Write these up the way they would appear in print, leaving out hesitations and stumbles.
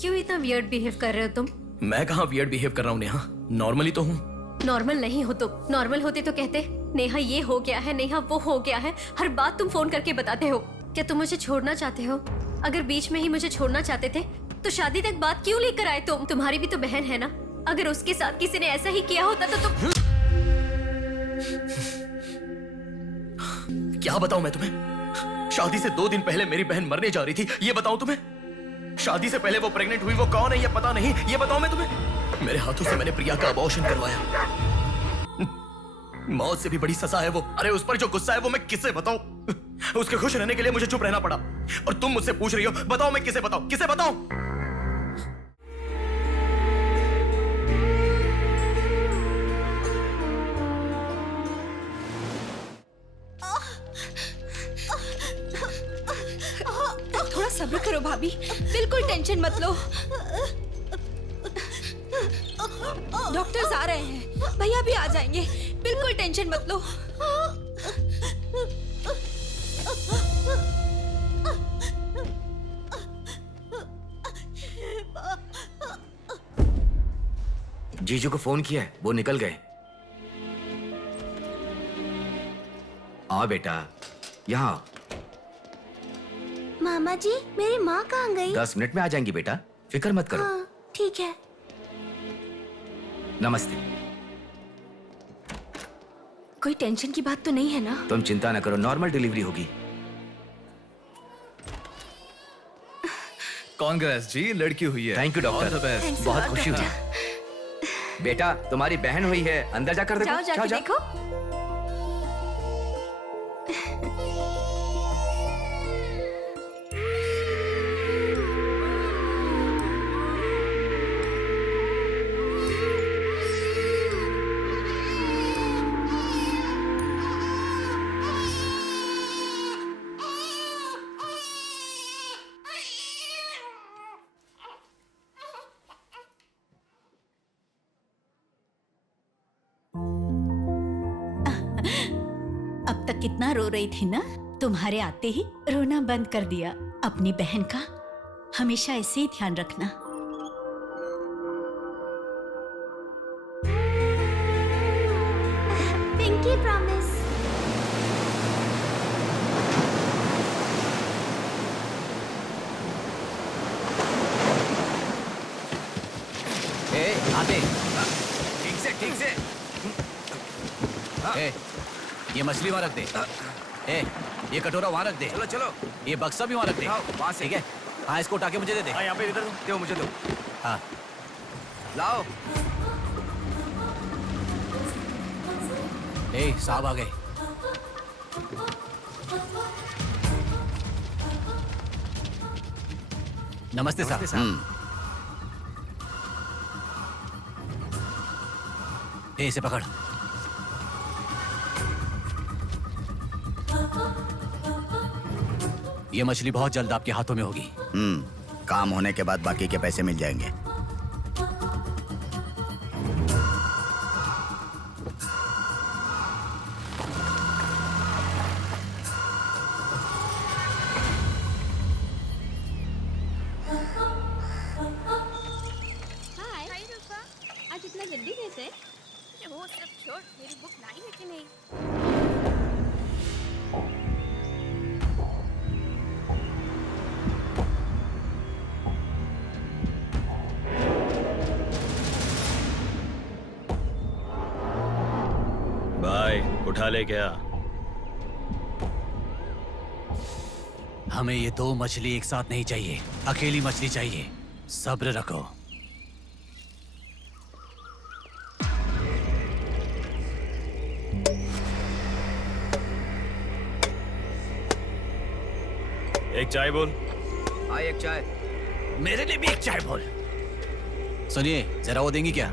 क्यों इतना weird behave कर रहे हो तुम? मैं कहाँ वियर्ड बिहेव कर रहा हूँ नेहा, नॉर्मली तो हूँ। नॉर्मल नहीं हो तुम। नॉर्मल होते तो कहते नेहा ये हो गया है, नेहा वो हो गया है। हर बात तुम फोन करके बताते हो। क्या तुम मुझे छोड़ना चाहते हो? अगर बीच में ही मुझे छोड़ना चाहते थे तो शादी तक बात क्यों लेकर आए तुम? तुम्हारी भी तो बहन है ना, अगर उसके साथ किसी ने ऐसा ही किया होता तो तुम। क्या बताऊं मैं तुम्हें? शादी से 2 दिन पहले मेरी बहन मरने जा रही थी, ये बताऊं तुम्हें? शादी से पहले वो प्रेग्नेंट हुई, वो कौन है ये पता नहीं, ये बताऊं मैं तुम्हें? मेरे हाथों से मैंने प्रिया का अबॉर्शन करवाया। मौत से भी बड़ी सजा है वो। अरे उस पर जो गुस्सा है वो मैं किसे बताऊं? उसके खुश रहने के लिए मुझे चुप रहना पड़ा। और तुम मुझसे पूछ रही हो बताओ मैं किसे बताऊं, किसे बताऊं? थोड़ा सब्र करो भाभी, बिल्कुल टेंशन मत लो। डॉक्टर्स आ रहे हैं, भैया भी आ जाएंगे, बिल्कुल टेंशन मत लो। जीजू को फोन किया है, वो निकल गए। आओ बेटा, यहाँ आओ। मामा जी, मेरी माँ कहाँ गई? 10 मिनट में आ जाएंगी बेटा, फिक्र मत करो। हाँ, ठीक है। नमस्ते। कोई टेंशन की बात तो नहीं है ना? तुम चिंता न करो, नॉर्मल डिलीवरी होगी। कांग्रेस जी, लड़की हुई है। Thank you doctor, Thanks a बहुत lot, खुशी हुई। बेटा तुम्हारी बहन हुई है, अंदर जाकर देखो। जाओ जाके देखो। अब तक कितना रो रही थी ना, तुम्हारे आते ही रोना बंद कर दिया। अपनी बहन का हमेशा ऐसे ही ध्यान रखना। Pinky promise. आते ठीक से। ए, ये मछली वहां रख दे। ए, ये कटोरा वहां रख दे। चलो चलो, ये बक्सा भी वहां रख दे। वहां से। ठीक है? हाँ, इसको उठा के मुझे दे दे। यहाँ पे इधर दो, मुझे दो। हाँ, लाओ। ए, साहब आ गए। नमस्ते साहब। ए, इसे पकड़। ये मछली बहुत जल्द आपके हाथों में होगी। काम होने के बाद बाकी के पैसे मिल जाएंगे। आज इतना जल्दी कैसे? वो सब छोड़, मेरी बुक लाई है कि नहीं? भाई उठा ले क्या? हमें ये 2 मछली एक साथ नहीं चाहिए, अकेली मछली चाहिए। सब्र रखो। एक चाय बोल। हाँ, एक चाय। मेरे लिए भी एक चाय बोल। सुनिए, जरा वो देंगी क्या?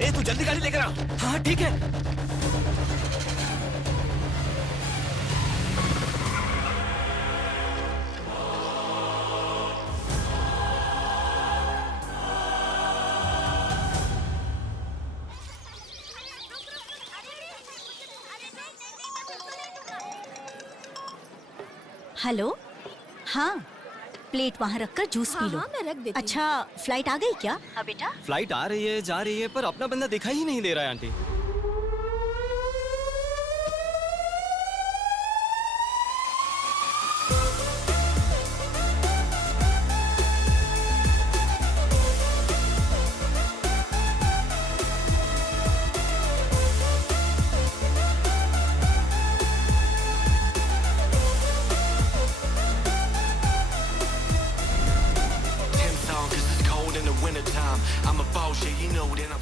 ए तू जल्दी गाड़ी लेकर आ। हाँ ठीक है। हेलो, हाँ प्लेट वहाँ रखकर जूस पी लो। हाँ, मैं रख देती हूँ। अच्छा फ्लाइट आ गई क्या? हाँ बेटा। फ्लाइट आ रही है, जा रही है, पर अपना बंदा दिखाई ही नहीं दे रहा है आंटी।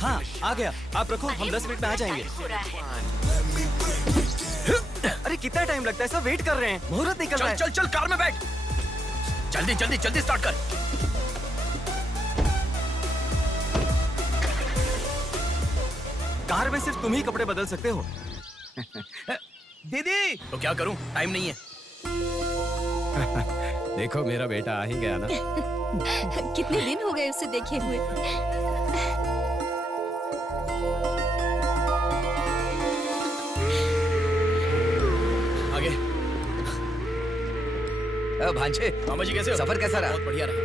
हाँ आ गया, आप रखो, हम 10 मिनट में आ जाएंगे। अरे कितना टाइम लगता है, सब वेट कर रहे हैं, मुहूर्त निकल रहा है। चल चल कार में बैठ, जल्दी जल्दी जल्दी स्टार्ट कर। कार में सिर्फ तुम ही कपड़े बदल सकते हो। दीदी तो क्या करूं, टाइम नहीं है। देखो मेरा बेटा आ ही गया ना। कितने दिन हो गए उसे देखे हुए। आगे। भांजे, मामा जी कैसे हो? सफर कैसा रहा? बहुत बढ़िया रहा।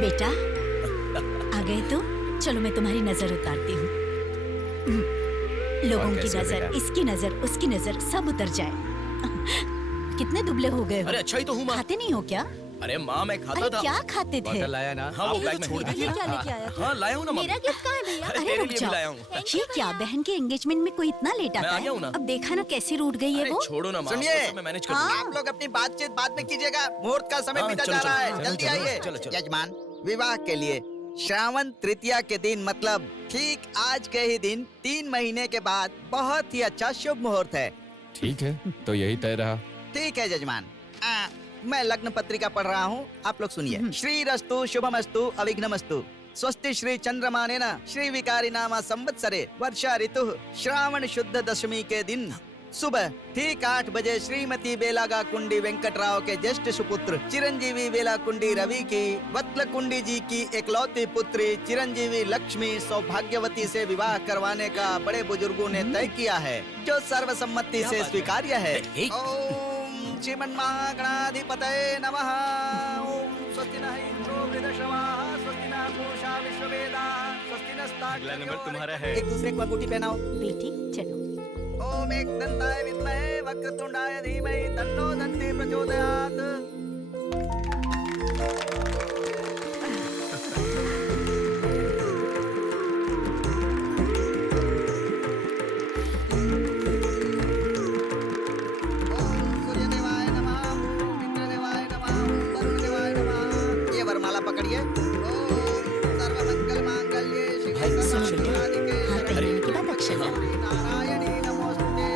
बेटा आ गए तुम, चलो मैं तुम्हारी नजर उतारती हूँ। लोगों की कैसे नजर, बेटा? इसकी नजर, उसकी नजर, सब उतर जाए। कितने दुबले हो गए हो? अरे अच्छा ही तो हूँ माँ। खाते नहीं हो क्या? अरे माँ मैं खाता अरे था। क्या खाते थे? बॉटल लाया ना? हाँ वो बैग में छोड़ दीजिए, क्या लेके आया था? हाँ लाया हूँ ना माँ। मेरा गिफ्ट कहाँ है भैया? अरे अरे तेरे रुक लिए भी जाओ। लाया हूँ। ये क्या, बहन के एंगेजमेंट में कोई इतना लेट मैं आता आ गया हूँ ना। है? अब देखा ना कैसी रूठ गई है अरे वो। छोड़ो ना माँ, सुनिए। वो सब मैं मैनेज कर हाँ। लूंगा। आप लोग अपनी बातचीत बाद में कीजिएगा, मुहूर्त का समय हाँ, बीता चलो, जा रहा चलो, है। चलो, जल्दी चलो, आइए। चलो, चलो। यजमान, विवाह के लिए श्रावण तृतीया के दिन, मतलब ठीक आज के ही दिन 3 महीने के बाद बहुत ही अच्छा शुभ मुहूर्त है। ठीक है, तो यही तय रहा। ठीक है यजमान। मैं लग्न पत्रिका पढ़ रहा हूँ, आप लोग सुनिए। श्री रस्तु शुभमस्तु अविघ्नमस्तु स्वस्ति श्री चंद्रमानेन श्री विकारी नामा संवत्सरे वर्षा ऋतु श्रावण शुद्ध दशमी के दिन सुबह ठीक 8 बजे श्रीमती बेलागा कुंडी वेंकटराव के ज्येष्ठ सुपुत्र चिरंजीवी बेला कुंडी रवि की वत्ल कुंडी जी की एकलौती पुत्री चिरंजीवी लक्ष्मी सौभाग्यवती से विवाह करवाने का बड़े बुजुर्गों ने तय किया है, जो सर्वसम्मति से स्वीकार्य है। ओम श्रीमन्महागणाधिपतये नमः। ओम स्वस्ति नः इंद्रो वृद्धश्रवाः स्वस्ति नः पूषा विश्ववेदाः स्वस्ति अगला नंबर नस्तार्क्ष्यो। तुम्हारा है। एक दूसरे को अंगूठी पहनाओ। बेटी चलो। ओम एक दंताय विद्महे वक्रतुंडाय धीमहि तन्नो दन्ति प्रचोदयात्। ओम सूर्यदेवाय नमः, ओम इंद्रदेवाय नमः, ओम वरुणदेवाय नमः। ये वरमाला पकड़िए। ओम सर्वमंगल मांगल्ये शिवे सर्वार्थसाधिके हाथ पहनने के बाद अक्षर लगाओ। नारायणी नमोस्तुते।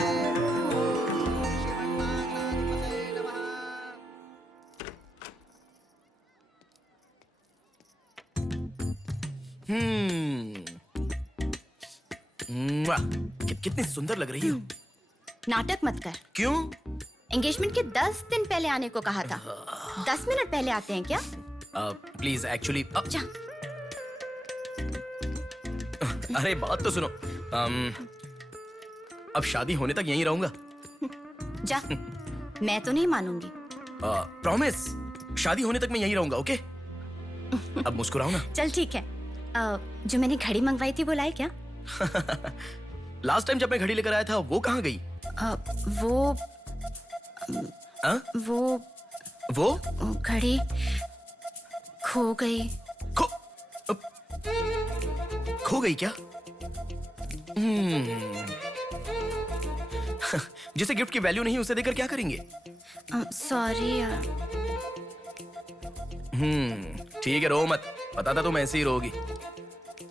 ओम श्रीमन्महागणाधिपतये नमः। कितनी सुंदर लग रही हो। नाटक मत कर। क्यों? एंगेजमेंट के 10 दिन पहले आने को कहा था। 10 मिनट पहले आते हैं क्या? प्लीज एक्चुअली जा। अरे बात तो सुनो। अब शादी होने तक यहीं रहूंगा। जा। मैं तो नहीं मानूंगी। प्रॉमिस, शादी होने तक मैं यहीं रहूंगा। ओके? अब मुस्कुराओ ना। चल ठीक है। जो मैंने घड़ी मंगवाई थी वो लाई क्या? लास्ट टाइम जब मैं घड़ी लेकर आया था वो कहाँ गई? वो घड़ी खो गई। खो गई क्या? जिसे गिफ्ट की वैल्यू नहीं उसे देकर क्या करेंगे? सॉरी यार। ठीक है, रो मत। पता था तुम ऐसे ही रोगी।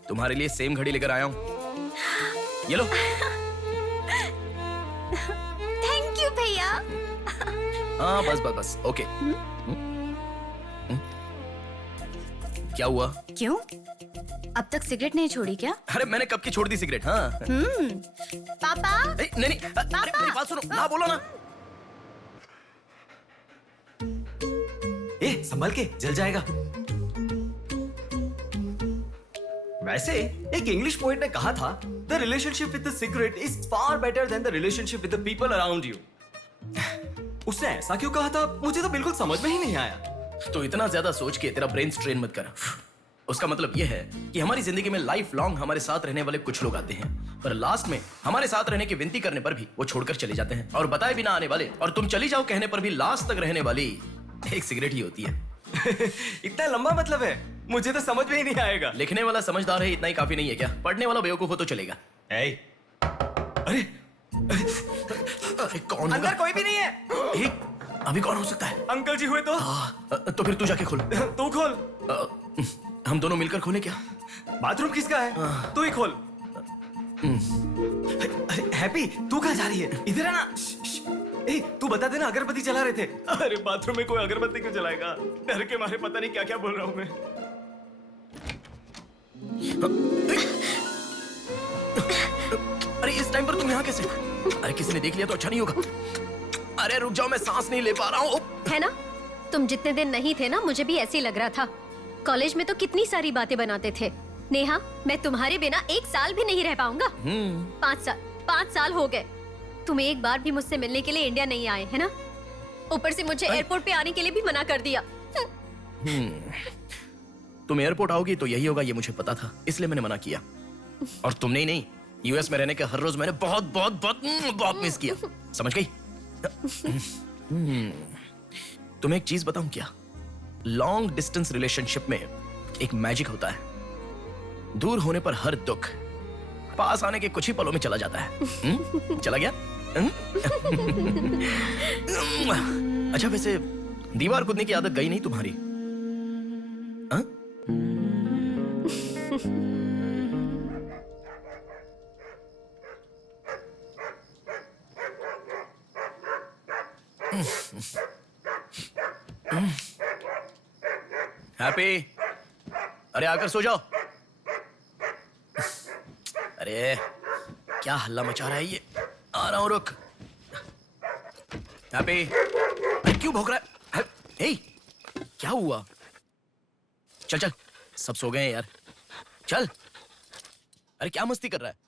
तुम्हारे लिए सेम घड़ी लेकर आया हूँ। ये लो। थैंक यू भैया। हाँ बस बस बस। ओके। क्या हुआ? क्यों? अब तक सिगरेट नहीं छोड़ी क्या? अरे मैंने कब की छोड़ दी सिगरेट। हाँ पापा नहीं नहीं, अरे मेरी बात सुनो ना, बोलो ना। संभल के, जल जाएगा। वैसे एक इंग्लिश पोएट ने कहा था, the relationship with the cigarette is far better than the relationship with the people around you. उसने ऐसा क्यों कहा था, मुझे तो बिल्कुल समझ में ही नहीं आया। तो इतना ज्यादा सोच के तेरा ब्रेन स्ट्रेन मत कर। उसका मतलब यह है कि हमारी जिंदगी में लाइफ लॉन्ग हमारे साथ रहने वाले कुछ लोग आते हैं, पर लास्ट में हमारे साथ रहने की विनती करने पर भी वो छोड़कर चले जाते हैं, और बताए बिना आने वाले और तुम चली जाओ कहने पर भी लास्ट तक रहने वाली एक सिगरेट ही होती है। इतना लंबा मतलब है, मुझे तो समझ में ही नहीं आएगा। लिखने वाला समझदार है इतना ही काफी नहीं है क्या? पढ़ने वाला बेवकूफ हो तो चलेगा। अरे अरे कौन होगा? अंदर कोई भी नहीं है। अभी कौन हो सकता है? अंकल जी हुए तो? तो फिर तू जाके खोल। तू खोल। हम दोनों मिलकर खोले क्या? बाथरूम किसका है? तू ही खोल। हैप्पी, तू कहाँ जा रही है? इधर है ना। तू बता देना, अगरबत्ती जला रहे थे। अरे बाथरूम में कोई अगरबत्ती क्यों जलाएगा? डर के मारे पता नहीं क्या क्या बोल रहा हूँ मैं। अरे इस टाइम पर तुम यहाँ कैसे? अरे किसी ने देख लिया तो अच्छा नहीं होगा। अरे रुक जाओ, मैं सांस नहीं ले पा रहा हूँ। है ना, तुम जितने दिन नहीं थे ना, मुझे भी ऐसे ही लग रहा था। कॉलेज में तो कितनी सारी बातें बनाते थे। नेहा, मैं तुम्हारे बिना 1 साल भी नहीं रह पाऊंगा। 5 साल हो गए, तुम एक बार भी मुझसे मिलने के लिए इंडिया नहीं आए, है ना? ऊपर से मुझे एयरपोर्ट पे आने के लिए भी मना कर दिया। तुम एयरपोर्ट आओगी तो यही होगा, ये मुझे पता था, इसलिए मैंने मना किया। और तुमने ही नहीं, यूएस में रहने के हर रोज मैंने बहुत बहुत बहुत बहुत मिस किया, समझ गई? तुम्हें एक चीज बताऊं क्या? लॉन्ग डिस्टेंस रिलेशनशिप में एक मैजिक होता है। दूर होने पर हर दुख पास आने के कुछ ही पलों में चला जाता है। चला गया? अच्छा वैसे दीवार कूदने की आदत गई नहीं तुम्हारी? हाँ? हैप्पी, अरे आकर सो जाओ। अरे क्या हल्ला मचा रहा है ये? आ रहा हूं, रुक। हैप्पी, अरे क्यों भौंक रहा है? हे, क्या हुआ? चल चल, सब सो गए हैं यार, चल। अरे क्या मस्ती कर रहा है?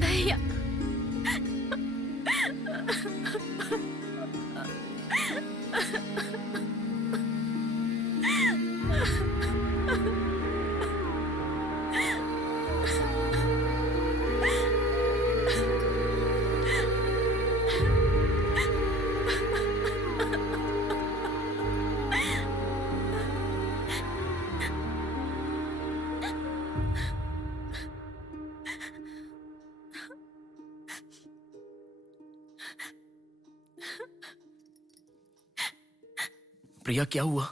भैया, प्रिया क्या हुआ?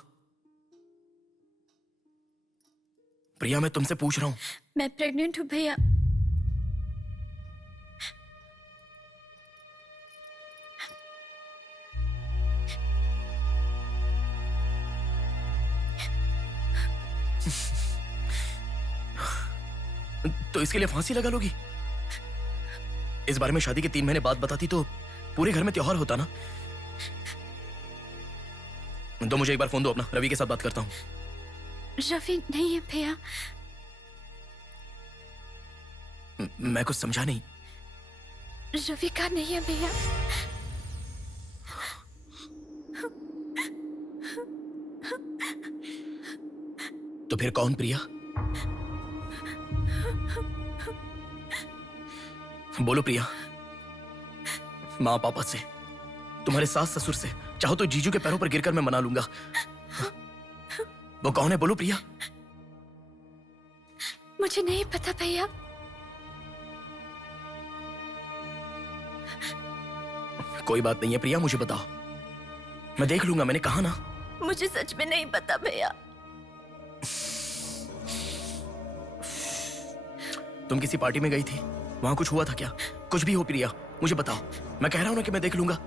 प्रिया मैं तुमसे पूछ रहा हूं। मैं प्रेग्नेंट हूँ भैया। तो इसके लिए फांसी लगा लोगी? इस बारे में शादी के 3 महीने बाद बताती तो पूरे घर में त्योहार होता ना। तो मुझे एक बार फोन दो अपना, रवि के साथ बात करता हूँ। रवि नहीं है भैया। मैं कुछ समझा नहीं। रवि का नहीं है भैया। तो फिर कौन प्रिया? बोलो प्रिया। माँ पापा से, तुम्हारे सास ससुर से, चाहो तो जीजू के पैरों पर गिरकर मैं मना लूंगा। वो कौन है बोलो प्रिया। मुझे नहीं पता भैया। कोई बात नहीं है प्रिया, मुझे बताओ, मैं देख लूंगा, मैंने कहा ना। मुझे सच में नहीं पता भैया। तुम किसी पार्टी में गई थी, वहां कुछ हुआ था क्या? कुछ भी हो प्रिया, मुझे बताओ। मैं कह रहा हूं ना कि मैं देख लूंगा,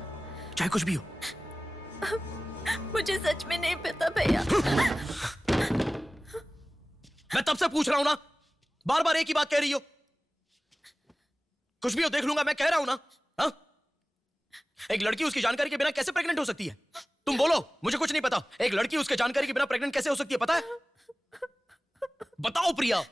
चाहे कुछ भी हो। मुझे सच में नहीं पता भैया। मैं तब से पूछ रहा हूं ना, बार बार एक ही बात कह रही हो। कुछ भी हो देख लूंगा, मैं कह रहा हूं ना। हा? एक लड़की उसकी जानकारी के बिना कैसे प्रेग्नेंट हो सकती है? तुम बोलो, मुझे कुछ नहीं पता। एक लड़की उसके जानकारी के बिना प्रेग्नेंट कैसे हो सकती है, पता है? बताओ प्रिया।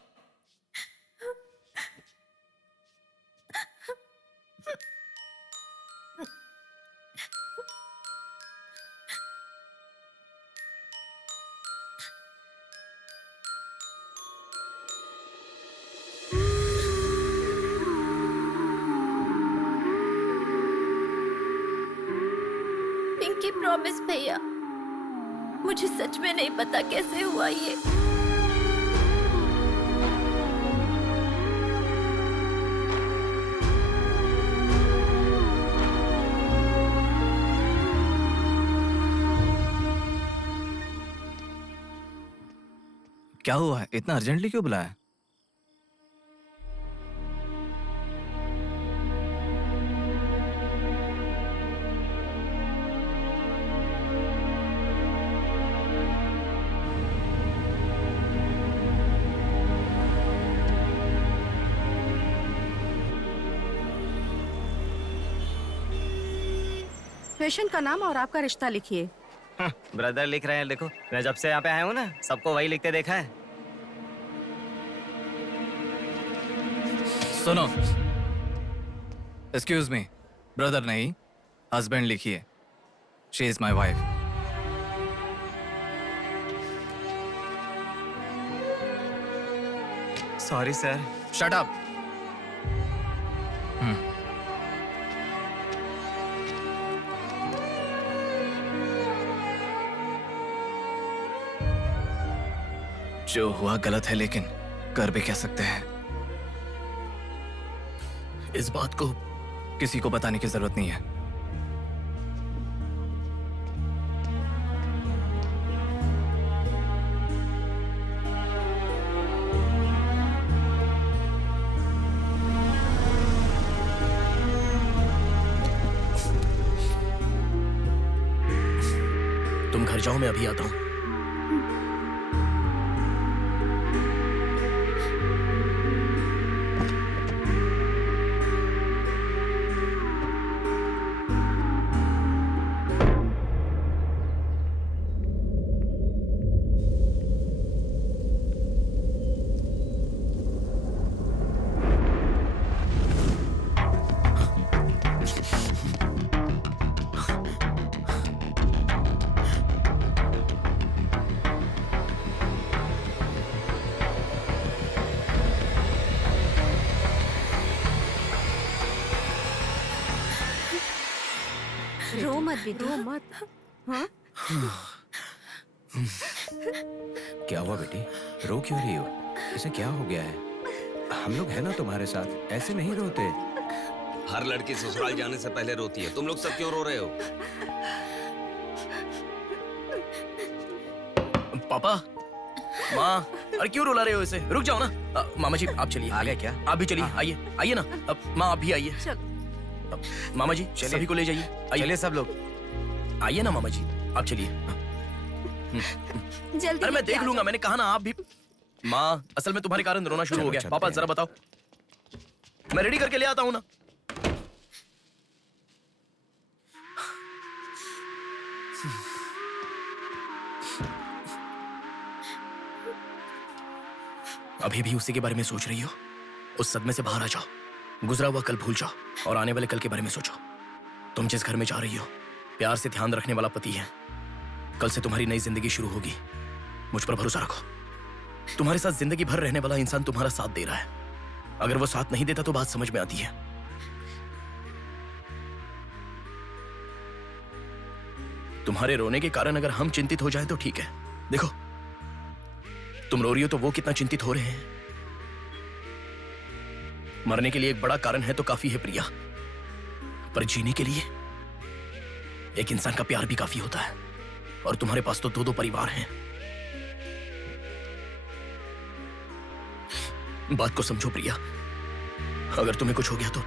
पिंकी प्रॉमिस भैया, मुझे सच में नहीं पता कैसे हुआ ये। क्या हुआ है? इतना अर्जेंटली क्यों बुलाया? पेशेंट का नाम और आपका रिश्ता लिखिए। ब्रदर लिख रहे हैं, देखो। मैं जब से यहाँ पे आया हूँ ना, सबको वही लिखते देखा है। सुनो, एक्सक्यूज मी, ब्रदर नहीं, हस्बैंड लिखिए। She is my wife. Sorry sir. Shut up. जो हुआ गलत है, लेकिन कर भी कह सकते हैं। इस बात को किसी को बताने की जरूरत नहीं है। तुम घर जाओ, मैं अभी आता हूं। रो मत बेटा, रो मत। हाँ? क्या हुआ बेटी, रो क्यों रही हो? इसे क्या हो गया है? हम लोग हैं ना तुम्हारे साथ, ऐसे नहीं रोते। हर लड़की ससुराल जाने से पहले रोती है, तुम लोग सब क्यों रो रहे हो? पापा, माँ, अरे क्यों रुला रहे हो इसे? रुक जाओ ना। मामा जी आप चलिए। आ गए क्या? आप भी चलिए, आइए आइए ना। माँ आप भी आइए। मामा जी सभी को ले जाइए। चलिए सब लोग। आइए ना मामा जी, आप चलिए। जल्दी। अरे मैं देख लूंगा, मैंने कहा ना। आप भी। माँ, असल में तुम्हारे कारण रोना शुरू हो गया। पापा जरा बताओ, मैं रेडी करके ले आता हूँ ना। अभी भी उसी के बारे में सोच रही हो? उस सदमे से बाहर आ जाओ, गुजरा हुआ कल भूल जाओ और आने वाले कल के बारे में सोचो। तुम जिस घर में जा रही हो, प्यार से ध्यान रखने वाला पति है। कल से तुम्हारी नई जिंदगी शुरू होगी, मुझ पर भरोसा रखो। तुम्हारे साथ जिंदगी भर रहने वाला इंसान तुम्हारा साथ दे रहा है। अगर वो साथ नहीं देता तो बात समझ में आती है। तुम्हारे रोने के कारण अगर हम चिंतित हो जाएं तो ठीक है। देखो, तुम रो रही हो तो वो कितना चिंतित हो रहे हैं। मरने के लिए एक बड़ा कारण है तो काफी है प्रिया, पर जीने के लिए एक इंसान का प्यार भी काफी होता है। और तुम्हारे पास तो दो दो परिवार हैं। बात को समझो प्रिया, अगर तुम्हें कुछ हो गया तो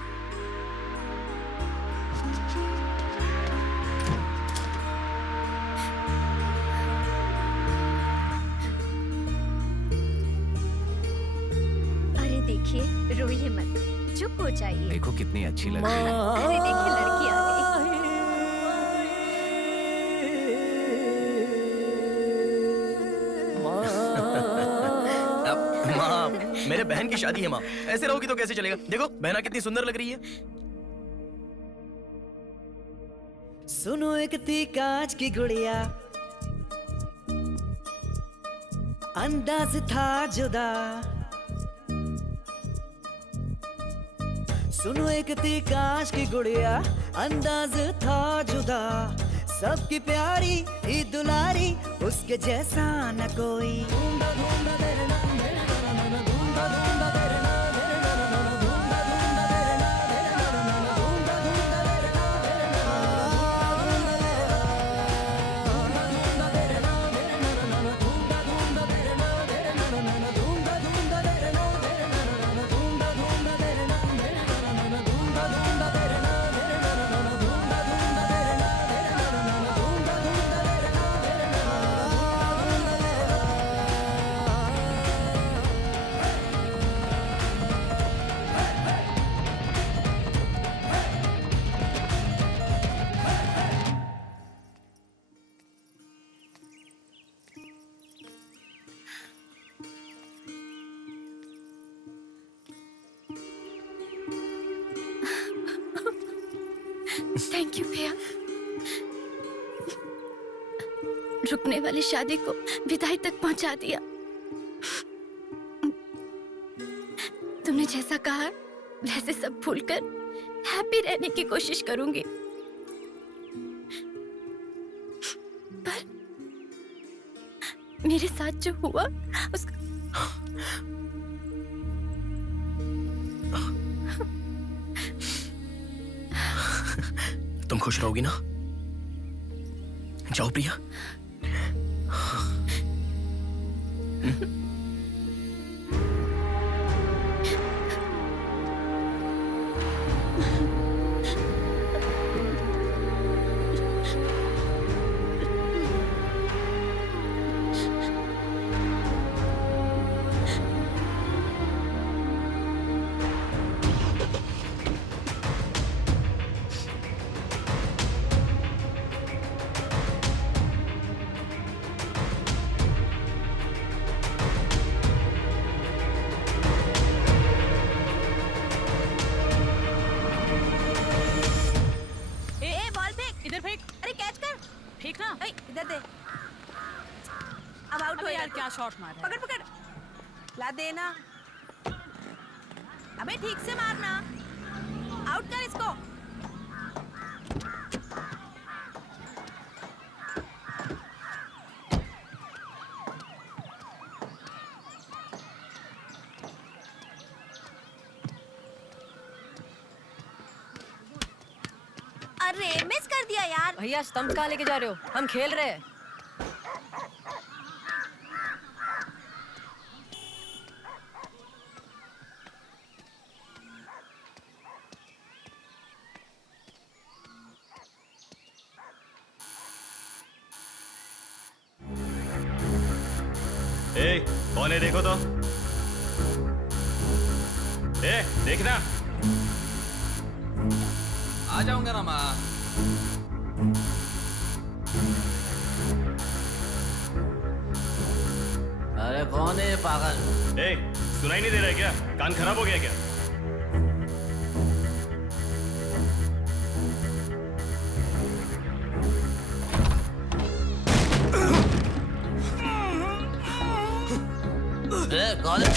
अरे देखिए, रोइए मत, चुप हो जाइए। देखो कितनी अच्छी लग रही है। अरे देखिए, लड़की आ गई। माँ, मेरे बहन की शादी है माँ, ऐसे रहोगी तो कैसे चलेगा। देखो बहना कितनी सुंदर लग रही है। सुनो एक थी कांच की गुड़िया, अंदाज था जुदा। सुनो एक थी कांच की गुड़िया, अंदाज था जुदा। सबकी प्यारी ही दुलारी, उसके जैसा न कोई। थैंक यू भैया, रुकने वाली शादी को विदाई तक पहुंचा दिया। तुमने जैसा कहा वैसे सब भूलकर हैप्पी रहने की कोशिश करूंगी। पर मेरे साथ जो हुआ उसका तुम खुश रहोगी ना? जाओ प्रिया। क्या शॉट मारा है? पकड़ पकड़, ला देना। अबे ठीक से मारना, आउट कर इसको। अरे मिस कर दिया यार। भैया स्टंप कहाँ लेके जा रहे हो? हम खेल रहे हैं। कौन है देखो तो। देखना। आ जाऊंगा ना माँ। अरे कौन है ये पागल? सुनाई नहीं दे रहा है क्या? कान खराब हो गया क्या? कौन है?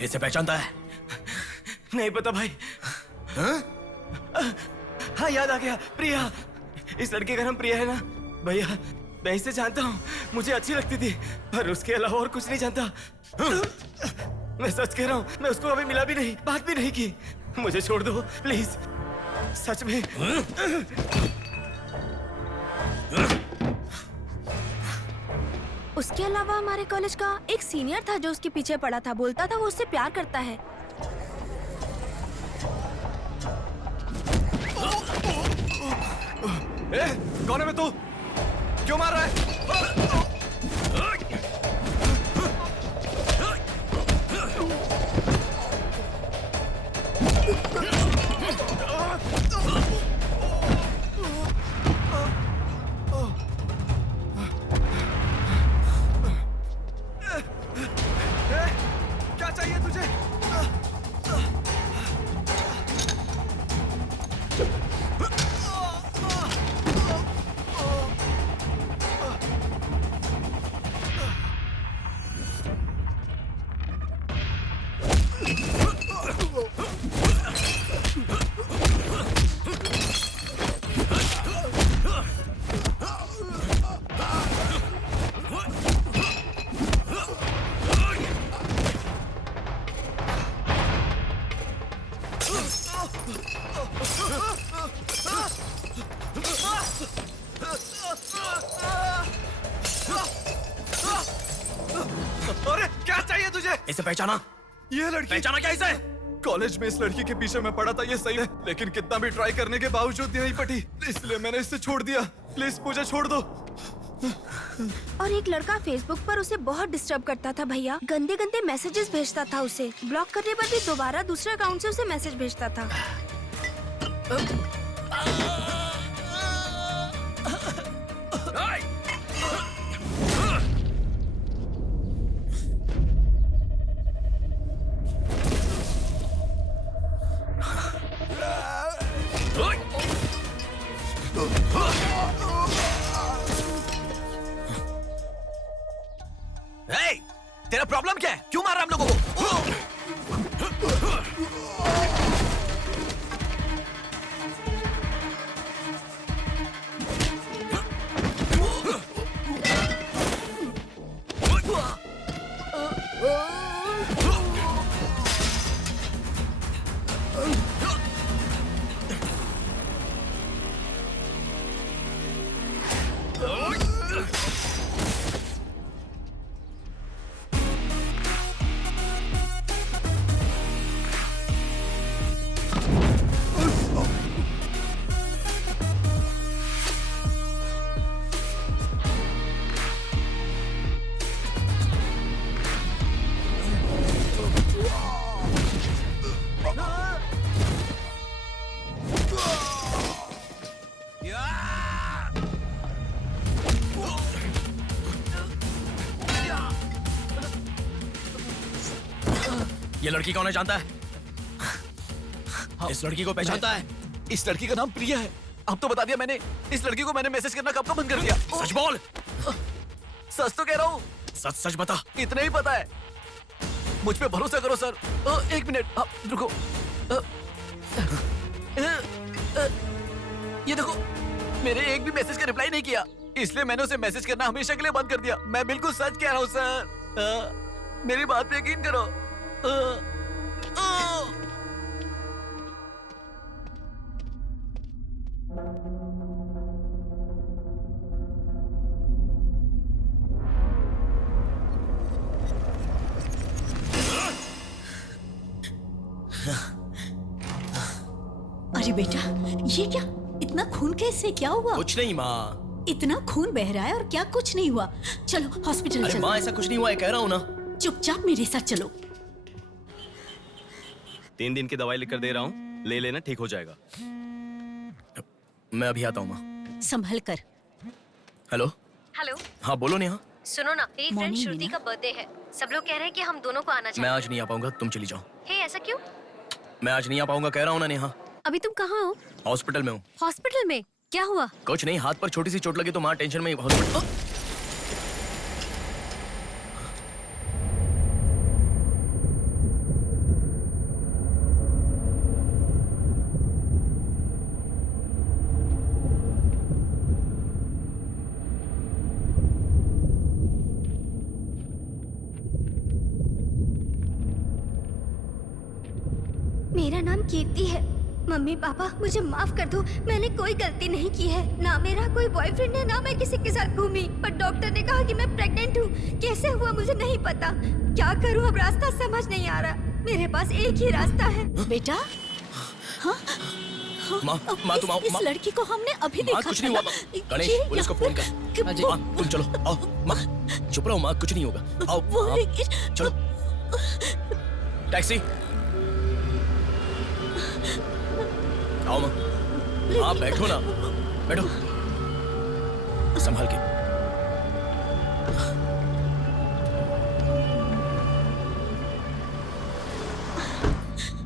इसे पहचानता है? नहीं पता भाई। हाँ याद आ गया, प्रिया। इस लड़के का नाम प्रिया है ना भैया? मैं इसे जानता हूँ, मुझे अच्छी लगती थी, पर उसके अलावा और कुछ नहीं जानता। मैं सच कह रहा हूँ, मैं उसको अभी मिला भी नहीं, बात भी नहीं की। मुझे छोड़ दो प्लीज, सच में। उसके अलावा हमारे कॉलेज का एक सीनियर था जो उसके पीछे पड़ा था, बोलता था वो उससे प्यार करता है। कौन है मैं? तू क्यों मार रहा है? क्या चाहिए तुझे? अरे क्या चाहिए तुझे? इसे पहचाना? ये लड़की पहचाना क्या इसे? कॉलेज में इस लड़की के पीछे मैं पड़ा था, ये सही है, लेकिन कितना भी ट्राई करने के बावजूद नहीं पटी, इसलिए मैंने इसे छोड़ दिया। प्लीज मुझे छोड़ दो। और एक लड़का फेसबुक पर उसे बहुत डिस्टर्ब करता था भैया, गंदे गंदे मैसेजेस भेजता था उसे। ब्लॉक करने पर भी दोबारा दूसरे अकाउंट से उसे मैसेज भेजता था। Hey, तेरा प्रॉब्लम क्या है? क्यों मार रहा है हम लोगों को? ये लड़की कौन है जानता है? इस लड़की को पहचानता है? इस लड़की का नाम प्रिया है। अब तो बता दिया मैंने। इस लड़की को मैंने मैसेज करना कब का बंद कर दिया। सच बोल। सच तो कह रहा हूँ। सच सच बता। इतना ही पता है, मुझ पे भरोसा करो सर। एक मिनट रुको। ये देखो, मेरे एक भी मैसेज का रिप्लाई नहीं किया, इसलिए मैंने उसे मैसेज करना हमेशा के लिए बंद कर दिया। मैं बिल्कुल सच कह रहा हूँ सर, मेरी बात पे यकीन करो। अरे बेटा, ये क्या? इतना खून कैसे? क्या हुआ? कुछ नहीं माँ। इतना खून बह रहा है और क्या कुछ नहीं हुआ? चलो हॉस्पिटल अरे चलो। माँ ऐसा कुछ नहीं हुआ है, कह रहा हूँ ना। चुपचाप मेरे साथ चलो। 3 दिन की दवाई लिखकर दे रहा हूँ, ले लेना, ठीक हो जाएगा। मैं अभी आता हूँ माँ। संभल कर। हेलो। हेलो। हाँ बोलो नेहा। सुनो ना, मेरी फ्रेंड मॉर्निंग श्रुति मीना। का बर्थडे है। सब लोग कह रहे हैं कि हम दोनों को आना मैं चाहिए। आज नहीं आ पाऊंगा, तुम चली जाओ। हे, ऐसा क्यों? मैं आज नहीं आ पाऊंगा, कह रहा हूँ ना नेहा। अभी तुम कहाँ हो? हॉस्पिटल में हूँ। हॉस्पिटल में? क्या हुआ? कुछ नहीं, हाथ पर छोटी सी चोट लगी तो माँ टेंशन में हॉस्पिटल। मेरा नाम कीर्ति है। मम्मी पापा मुझे माफ कर दो, मैंने कोई गलती नहीं की है। ना मेरा कोई बॉयफ्रेंड है, ना मैं किसी के साथ घूमी। पर डॉक्टर ने कहा कि मैं प्रेग्नेंट हूँ। कैसे हुआ मुझे नहीं पता। क्या करूँ अब, रास्ता समझ नहीं आ रहा। मेरे पास एक ही रास्ता है। बेटा, हाँ? माँ, तुम आओ। इस लड़की को हमने अभी देखा कुछ नहीं हुआ माँ। गणेश, पुलिस को फोन कर। माँ, तुम चलो, आओ। माँ, चुप रहो माँ, कुछ नहीं होगा। आओ, चलो। टैक्सी। आओ माँ। हाँ, बैठो ना, बैठो। संभाल के।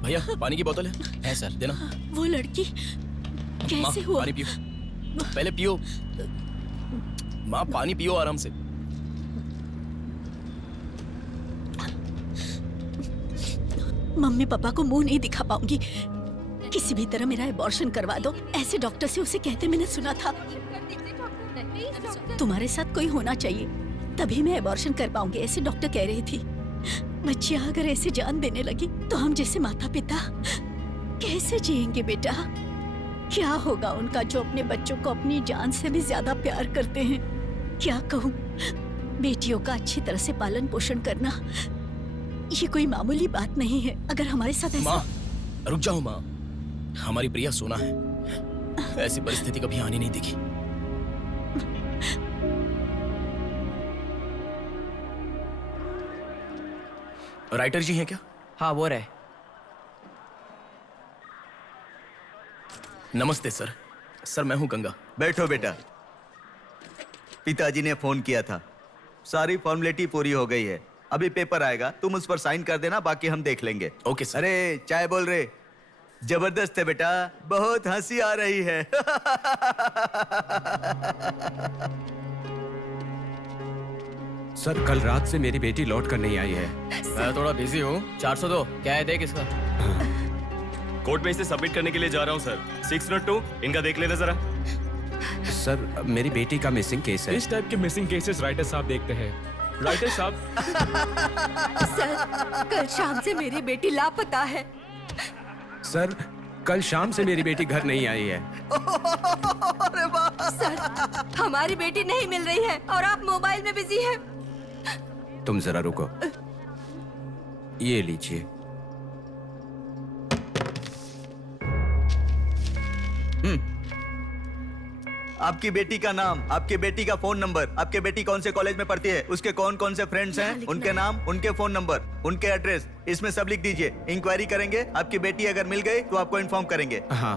भैया, पानी की बोतल है सर, देना। वो लड़की कैसे हुआ? पानी पियो, पहले पियो। माँ, पानी पियो आराम से। मम्मी पापा को मुंह नहीं दिखा पाऊंगी। किसी भी तरह मेरा एबॉर्शन करवा दो, ऐसे डॉक्टर से उसे कहते मैंने सुना था। तुम्हारे साथ कोई होना चाहिए, तभी मैं एबॉर्शन कर पाऊंगी, ऐसे डॉक्टर कह रही थी। बच्चियां अगर ऐसे जान देने लगी तो हम जैसे माता पिता कैसे जिएंगे बेटा? क्या होगा उनका जो अपने बच्चों को अपनी जान से भी ज्यादा प्यार करते हैं? क्या कहूँ, बेटियों का अच्छी तरह से पालन पोषण करना ये कोई मामूली बात नहीं है। अगर हमारे साथ ऐसा... माँ, रुक जाओ माँ, हमारी प्रिया सोना है। ऐसी परिस्थिति कभी आने नहीं देखी। राइटर जी हैं क्या? हाँ, वो रहे। नमस्ते सर। सर, मैं हूँ गंगा। बैठो बेटा। पिताजी ने फोन किया था, सारी फॉर्मेलिटी पूरी हो गई है। अभी पेपर आएगा, तुम उस पर साइन कर देना, बाकी हम देख लेंगे। Okay sir. अरे चाय बोल रहे, जबरदस्त है बेटा, बहुत हंसी आ रही है। सर, कल रात से मेरी बेटी लौट कर नहीं आई है। मैं थोड़ा बिजी हूँ। 402 क्या है, देख इसका। कोर्ट में इसे सबमिट करने के लिए जा रहा हूँ सर। 602 इनका देख लेना जरा। सर, मेरी बेटी का मिसिंग केस है। इस टाइप के मिसिंग केसेस राइटर साहब देखते हैं। राइटर साहब। सर, कल शाम से मेरी बेटी लापता है। सर, कल शाम से मेरी बेटी घर नहीं आई है। सर, हमारी बेटी नहीं मिल रही है और आप मोबाइल में बिजी हैं। तुम जरा रुको, ये लीजिए। आपकी बेटी का नाम, आपकी बेटी का फोन नंबर, आपकी बेटी कौन से कॉलेज में पढ़ती है, उसके कौन कौन से फ्रेंड्स हैं, उनके नाम, उनके फोन नंबर, उनके एड्रेस, इसमें सब लिख दीजिए। इंक्वायरी करेंगे, आपकी बेटी अगर मिल गई तो आपको इन्फॉर्म करेंगे। हाँ,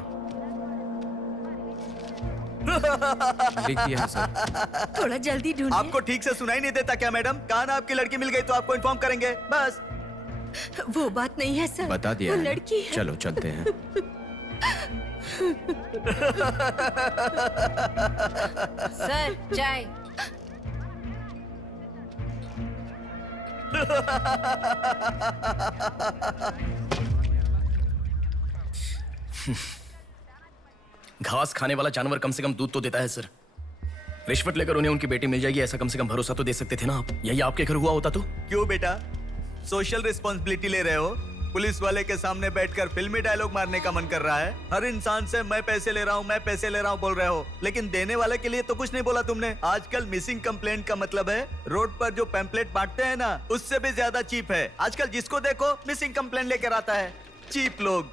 लिख दिया है सर। थोड़ा जल्दी ढूंढिए। आपको ठीक से सुनाई नहीं देता क्या मैडम? कहा ना आपकी लड़की मिल गई तो आपको इन्फॉर्म करेंगे, बस। वो बात नहीं है सर, बता दिया वो है। लड़की है। चलो चलते हैं। सर, चाय। घास खाने वाला जानवर कम से कम दूध तो देता है सर। रिश्वत लेकर उन्हें उनकी बेटी मिल जाएगी, ऐसा कम से कम भरोसा तो दे सकते थे ना आप। यही आपके घर हुआ होता तो? क्यों बेटा, सोशल रिस्पॉन्सिबिलिटी ले रहे हो? पुलिस वाले के सामने बैठकर फिल्मी डायलॉग मारने का मन कर रहा है? हर इंसान से मैं पैसे ले रहा हूँ, मैं पैसे ले रहा हूँ बोल रहे हो, लेकिन देने वाले के लिए तो कुछ नहीं बोला तुमने। आजकल मिसिंग कंप्लेंट का मतलब है रोड पर जो पैम्पलेट बांटते हैं ना, उससे भी ज्यादा चीप है। आजकल जिसको देखो मिसिंग कंप्लेंट लेकर आता है, चीप लोग।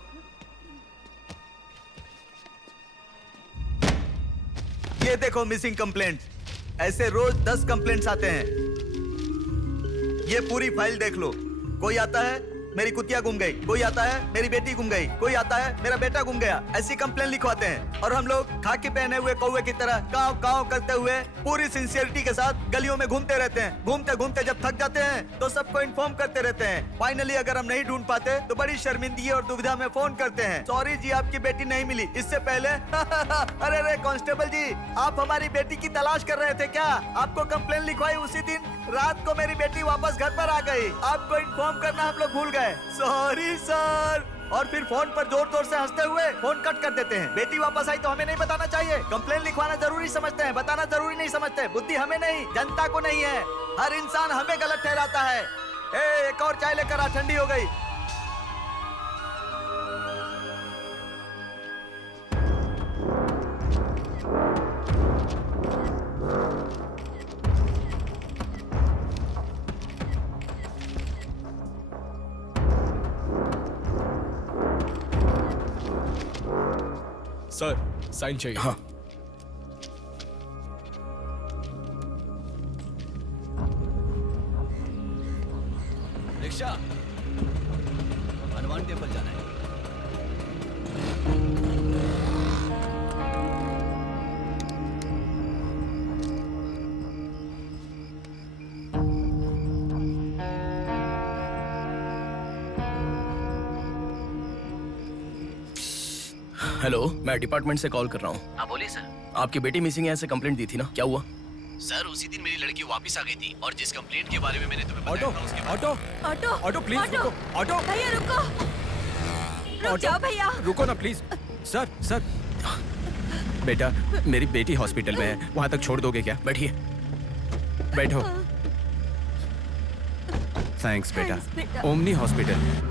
ये देखो मिसिंग कंप्लेंट, ऐसे रोज 10 कंप्लेंट्स आते हैं। ये पूरी फाइल देख लो, कोई आता है मेरी कुतिया गुम गई, कोई आता है मेरी बेटी गुम गई, कोई आता है मेरा बेटा गुम गया, ऐसी कंप्लेन लिखवाते हैं। और हम लोग खाकी पहने हुए कौवे की तरह काव काव करते हुए पूरी सिंसियरिटी के साथ गलियों में घूमते रहते हैं। घूमते घूमते जब थक जाते हैं तो सबको इन्फॉर्म करते रहते हैं। फाइनली अगर हम नहीं ढूंढ पाते तो बड़ी शर्मिंदगी और दुविधा में फोन करते हैं, सॉरी जी आपकी बेटी नहीं मिली। इससे पहले अरे रे कांस्टेबल जी, आप हमारी बेटी की तलाश कर रहे थे क्या? आपको कंप्लेन लिखवाई उसी दिन रात को मेरी बेटी वापस घर पर आ गई, आपको इन्फॉर्म करना हम लोग भूल गए, सॉरी सर। और फिर फोन पर जोर जोर से हंसते हुए फोन कट कर देते हैं। बेटी वापस आई तो हमें नहीं बताना चाहिए, कंप्लेन लिखवाना जरूरी समझते हैं, बताना जरूरी नहीं समझते। बुद्धि हमें नहीं, जनता को नहीं है, हर इंसान हमें गलत ठहराता है। एक और चाय लेकर आ, ठंडी हो गई। सर साइन चाहिए। हाँ। रिक्शा, हनुमान टेम्पल जाना है। हेलो, मैं डिपार्टमेंट से कॉल कर रहा हूँ। हाँ बोलिए सर। आपकी बेटी मिसिंग है, ऐसे कंप्लेंट दी थी ना, क्या हुआ? सर उसी दिन मेरी लड़की वापस आ गई थी और जिस कंप्लेंट के बारे में मैंने तुम्हें ऑटो, बताया था उसके ऑटो, ऑटो ऑटो प्लीज रुको, ऑटो, भैया रुको, रुक जाओ भैया। रुको ना प्लीज। सर सर, बेटा मेरी बेटी हॉस्पिटल में है, वहां तक छोड़ दोगे क्या? बैठिए। बैठो। थैंक्स बेटा। Omni hospital.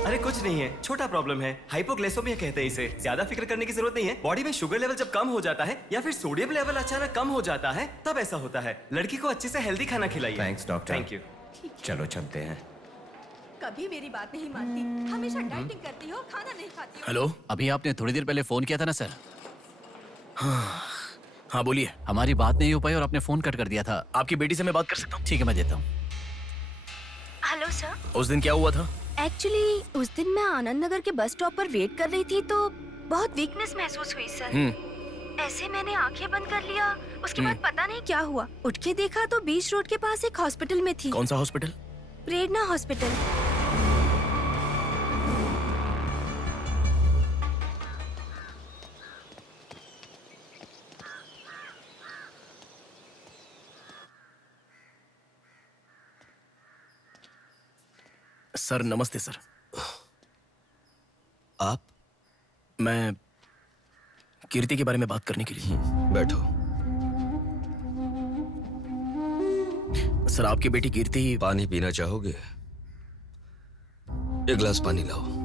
अरे कुछ नहीं है, छोटा प्रॉब्लम है, हाइपोग्लाइसेमिया कहते हैं इसे। ज्यादा फिक्र करने की जरूरत नहीं है। बॉडी में शुगर लेवल जब कम हो जाता है या फिर सोडियम लेवल अचानक कम हो जाता है तब ऐसा होता है। लड़की को अच्छे से हेल्दी खाना खिलाइए। Thanks doctor. Thank you. चलो चलते हैं। कभी मेरी बात नहीं मानती, हमेशा डाइटिंग करती हो, खाना नहीं खाती हो। हेलो, अभी आपने थोड़ी देर पहले फोन किया था ना सर। हाँ बोलिए। हमारी बात नहीं हो पाई और आपने फोन कट कर दिया था। आपकी बेटी से मैं बात कर सकता हूँ? ठीक है, मैं देता हूँ। Hello sir. उस दिन क्या हुआ था? एक्चुअली उस दिन मैं आनंद नगर के बस स्टॉप पर वेट कर रही थी तो बहुत वीकनेस महसूस हुई सर। ऐसे मैंने आंखें बंद कर लिया, उसके बाद पता नहीं क्या हुआ, उठ के देखा तो बीच रोड के पास एक हॉस्पिटल में थी। कौन सा हॉस्पिटल? प्रेरणा हॉस्पिटल। सर नमस्ते सर। आप? मैं कीर्ति के बारे में बात करने के लिए। बैठो। सर आपकी बेटी कीर्ति। पानी पीना चाहोगे? एक गिलास पानी लाओ।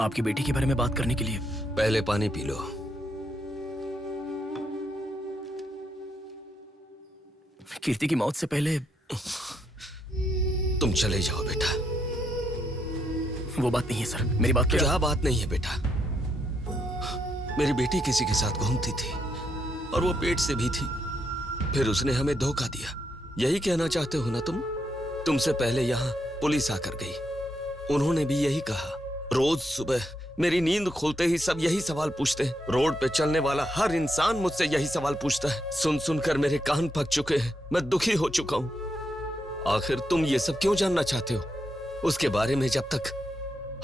आपकी बेटी के बारे में बात करने के लिए। पहले पानी पी लो। कीर्ति की मौत से पहले। तुम चले जाओ बेटा। वो बात नहीं है सर, मेरी बात क्या बात नहीं है बेटा? मेरी बेटी किसी के साथ घूमती थी और वो पेट से भी थी, फिर उसने हमें धोखा दिया। यही कहना चाहते हो ना तुम? तुमसे पहले यहाँ पुलिस आकर गई, उन्होंने भी यही कहा। रोज सुबह मेरी नींद खुलते ही सब यही सवाल पूछते हैं। रोड पे चलने वाला हर इंसान मुझसे यही सवाल पूछता है। सुन सुनकर मेरे कान पक चुके हैं, मैं दुखी हो चुका हूं। आखिर तुम ये सब क्यों जानना चाहते हो? उसके बारे में जब तक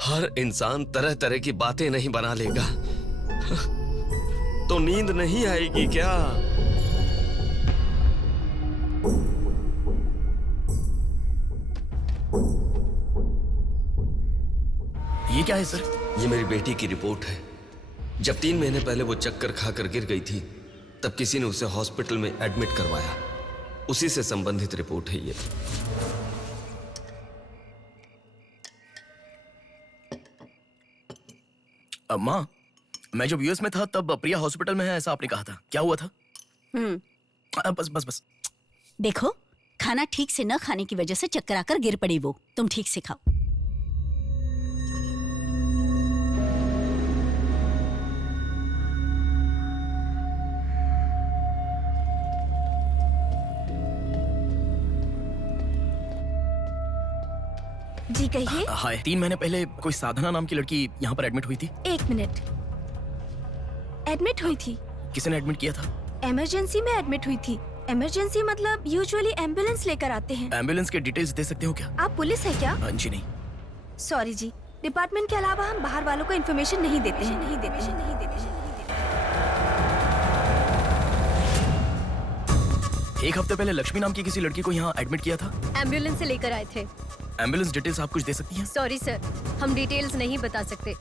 हर इंसान तरह तरह की बातें नहीं बना लेगा तो नींद नहीं आएगी क्या? ये क्या है सर? ये मेरी बेटी की रिपोर्ट है। जब 3 महीने पहले वो चक्कर खाकर गिर गई थी, तब किसी ने उसे हॉस्पिटल में एडमिट करवाया। उसी से संबंधित रिपोर्ट है ये। माँ, मैं जब यूएस में था तब प्रिया हॉस्पिटल में है ऐसा आपने कहा था, क्या हुआ था? बस बस बस। देखो, खाना ठीक से न खाने की वजह से चक्कर आकर गिर पड़ी वो। तुम ठीक से खाओ। जी कहिए। हाय, 3 महीने पहले कोई साधना नाम की लड़की यहाँ पर एडमिट हुई थी। 1 मिनट। एडमिट हुई थी? किसने एडमिट किया था? इमरजेंसी में एडमिट हुई थी। इमरजेंसी मतलब यूजुअली एम्बुलेंस लेकर आते हैं। एम्बुलेंस के डिटेल्स दे सकते हो क्या? आप पुलिस है क्या? जी नहीं। सॉरी जी, डिपार्टमेंट के अलावा हम बाहर वालों को इन्फॉर्मेशन नहीं देते हैं। एक हफ्ते पहले लक्ष्मी नाम की किसी लड़की को यहाँ एडमिट किया था। एम्बुलेंस से लेकर आए थे। एम्बुलेंस डिटेल्स आप कुछ दे सकती हैं? सॉरी सर, हम डिटेल्स नहीं बता सकते।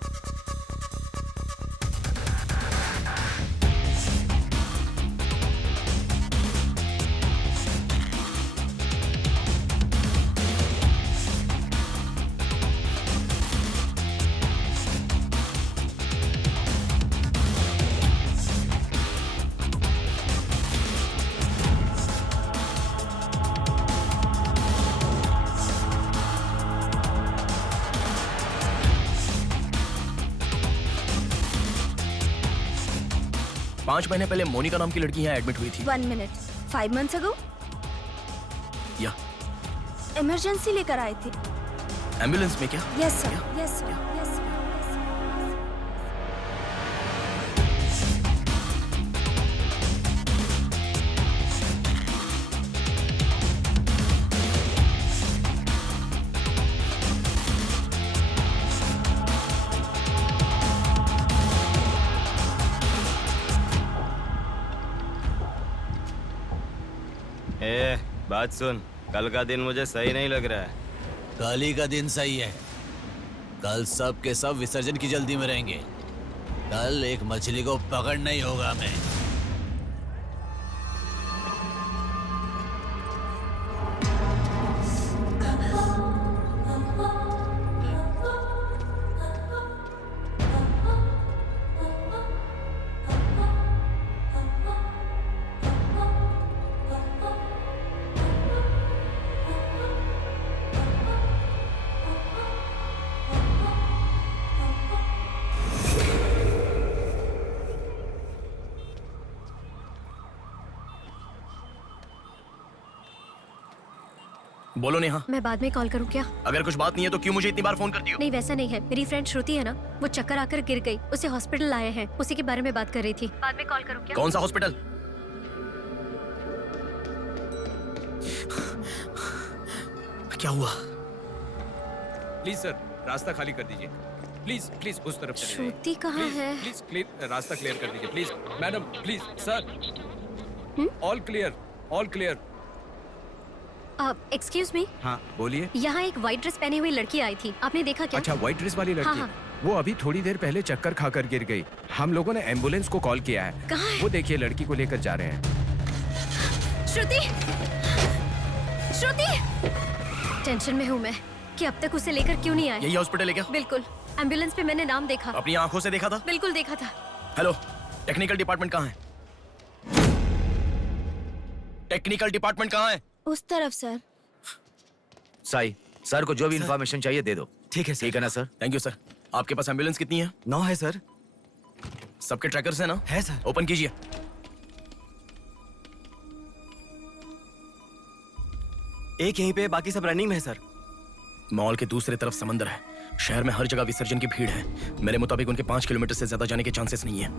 पांच महीने पहले मोनिका नाम की लड़की यहाँ एडमिट हुई थी। 1 मिनट। 5 months ago? या इमरजेंसी लेकर आए थे। एम्बुलेंस में क्या? Yes sir, yes sir, yes sir. बात सुन, कल का दिन मुझे सही नहीं लग रहा है। कल ही का दिन सही है। कल सब के सब विसर्जन की जल्दी में रहेंगे। कल एक मछली को पकड़ना ही होगा हमें। बोलो नेहा। मैं बाद में कॉल करूँ क्या? अगर कुछ बात नहीं है तो क्यों मुझे इतनी बार फोन करती हो? नहीं वैसा नहीं है, मेरी फ्रेंड श्रुति है ना, वो चक्कर आकर गिर गई, उसे हॉस्पिटल लाए हैं, उसी के बारे में बात कर रही थी। बाद में कॉल करूँ क्या? कौन सा हॉस्पिटल? क्या हुआ? प्लीज सर, रास्ता खाली कर दीजिए। प्लीज प्लीज उस तरफ चले जाइए। श्रुति कहाँ है? प्लीज क्लियर, रास्ता क्लियर कर दीजिए please. Madam please sir, all clear, all clear. Excuse me. हाँ बोलिए। यहाँ एक व्हाइट ड्रेस पहनी हुई लड़की आई थी, आपने देखा क्या? अच्छा, व्हाइट ड्रेस वाली लड़की। हाँ, हाँ। वो अभी थोड़ी देर पहले चक्कर खाकर गिर गई। हम लोगों ने एम्बुलेंस को कॉल किया है। कहाँ है? वो देखिए लड़की को लेकर जा रहे हैं। श्रुति, श्रुति! टेंशन में हूँ मैं कि अब तक उसे लेकर क्यों नहीं आए। यही हॉस्पिटल है क्या? बिल्कुल, एम्बुलेंस पे मैंने नाम देखा। अपनी आंखों से देखा था? बिल्कुल देखा था। हेलो, टेक्निकल डिपार्टमेंट कहाँ है? टेक्निकल डिपार्टमेंट कहाँ है? उस तरफ सर। साई, सर को जो भी इंफॉर्मेशन चाहिए दे दो। ठीक है सर। ठीक है ना सर? Thank you sir. आपके पास एम्बुलेंस कितनी है? 9 है सर। सबके ट्रैकर्स है ना? है सर। ओपन कीजिए। एक यहीं पे, बाकी सब रनिंग में है सर। मॉल के दूसरी तरफ समंदर है। शहर में हर जगह विसर्जन की भीड़ है। मेरे मुताबिक उनके 5 किलोमीटर से ज्यादा जाने के चांसेस नहीं है।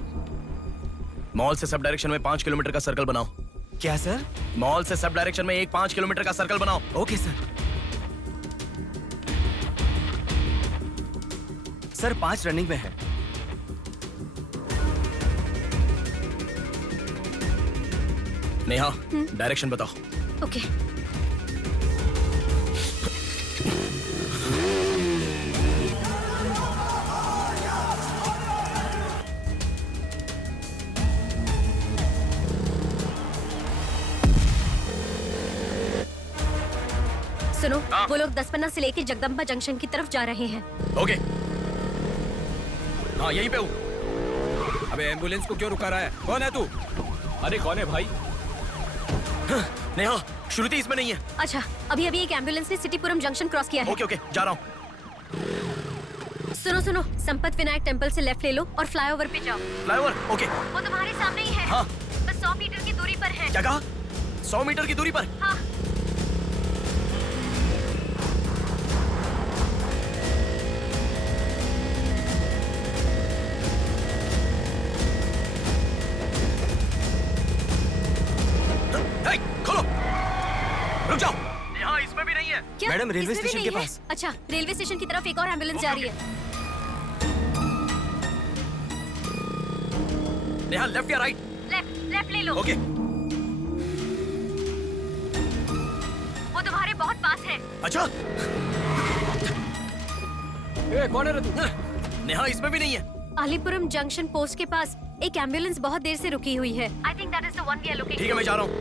मॉल से सब डायरेक्शन में 5 किलोमीटर का सर्कल बनाओ। क्या सर? मॉल से सब डायरेक्शन में एक 5 किलोमीटर का सर्कल बनाओ। Okay sir. सर 5 रनिंग में है। नेहा, डायरेक्शन बताओ। ओके। वो लोग 10 से लेके जगदम्बा जंक्शन की तरफ जा रहे हैं। ओके। हाँ यहीं पे हूँ। अबे एम्बुलेंस को क्यों रुका रहा है? कौन है तू? अरे कौन है भाई? नेहा, श्रुति इसमें नहीं है। अच्छा, अभी अभी एक एम्बुलेंस ने सिटीपुरम जंक्शन क्रॉस किया है। ओके ओके, जा रहा हूँ। सुनो सुनो, संपत विनायक टेम्पल से लेफ्ट ले लो और फ्लाईओवर पे जाओ। फ्लाईओवर? ओके। वो तुम्हारे सामने ही है। हाँ। बस 100 मीटर की दूरी पर है। क्या कहा? 100 मीटर की दूरी पर? हाँ। खोलो, रुक जाओ। यहाँ इसमें भी नहीं है। क्या? मैडम, रेलवे इसमें भी स्टेशन नहीं के है? पास। अच्छा, रेलवे स्टेशन की तरफ एक और एम्बुलेंस जा रही है। नेहा, लेफ्ट या राइट? लेफ्ट ले लो। ओके। वो तुम्हारे बहुत पास है। अच्छा। कौन है रे तू? नेहा, इसमें भी नहीं है। अलीपुरम जंक्शन पोस्ट के पास एक एम्बुलेंस बहुत देर से रुकी हुई है। I think that is the one we are looking ठीक है, मैं जा रहा हूँ।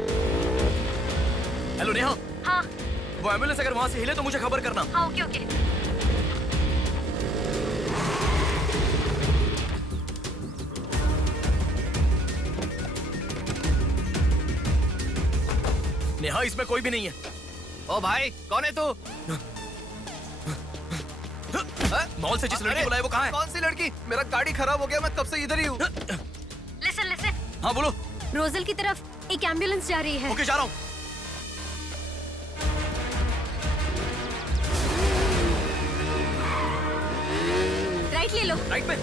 हेलो नेहा। हाँ। वो एम्बुलेंस अगर वहाँ से हिले तो मुझे खबर करना। हाँ, ओके ओके। नेहा, इसमें कोई भी नहीं है। ओ भाई, कौन है तू? मॉल से जिस लड़की बुलाए वो कहाँ है? कौन सी लड़की? मेरा गाड़ी खराब हो गया, मैं तब से इधर ही हूँ। लिसन। हाँ बोलो। रोजल की तरफ एक एम्बुलेंस जा रही है। ओके, जा रहा हूँ। राइट ले लो। राइट पे?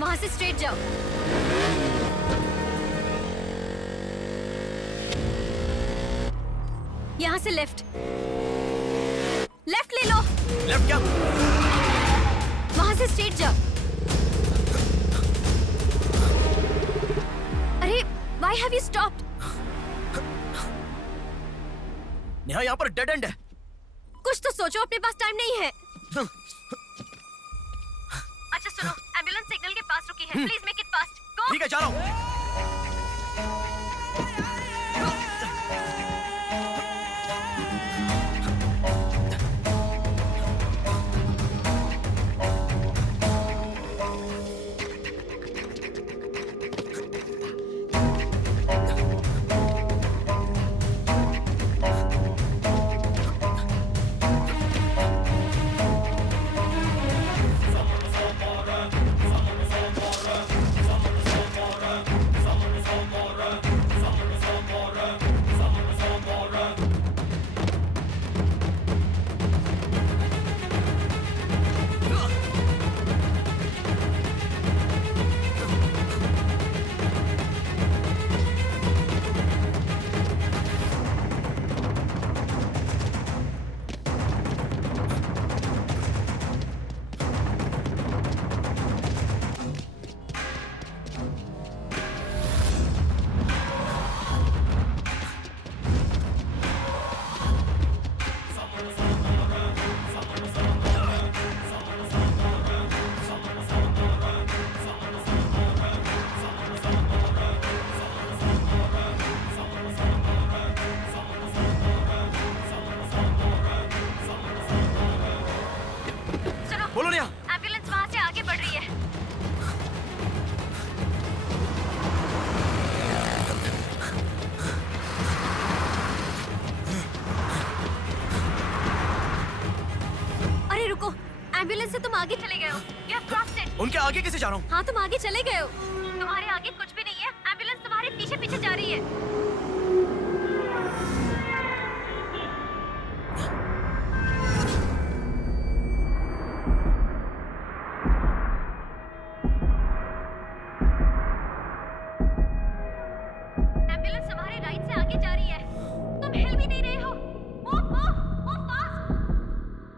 वहाँ से स्ट्रेट जाओ। यहाँ से लेफ्ट ले लो। लेफ्ट क्या? वहाँ से स्ट्रेट जाओ। अरे, why have you stopped? Neha, यहाँ पर डेड एंड है। कुछ तो सोचो, अपने पास टाइम नहीं है। अच्छा सुनो, एम्बुलेंस सिग्नल के पास रुकी है। Please make it fast. Go. ठीक है, जा रहा हूँ। बोलो नेहा। एम्बुलेंस वहाँ से आगे बढ़ रही है। अरे रुको, एम्बुलेंस से तुम आगे चले गए हो। You have crossed it. उनके आगे कैसे जा रहा हूँ? हाँ, तुम आगे चले गए हो। तुम्हारे आगे कुछ भी नहीं है। एम्बुलेंस तुम्हारे पीछे पीछे जा रही है। एम्बुलेंस तुम्हारे राइट से आगे जा रही है। तुम हिल भी नहीं रहे हो। Move fast.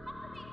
Come to me.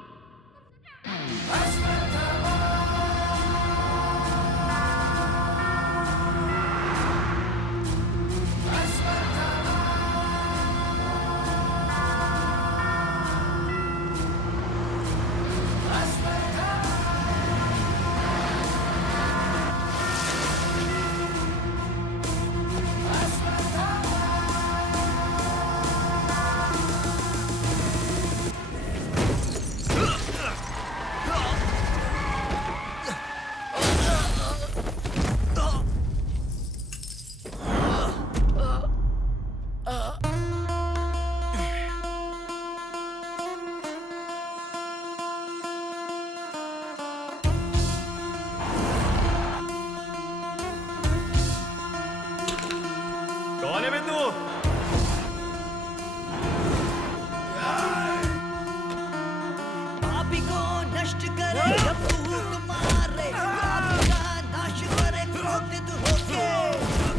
पापी को नष्ट करे जब फूक मारे पाप का नाश करे क्रोधित होके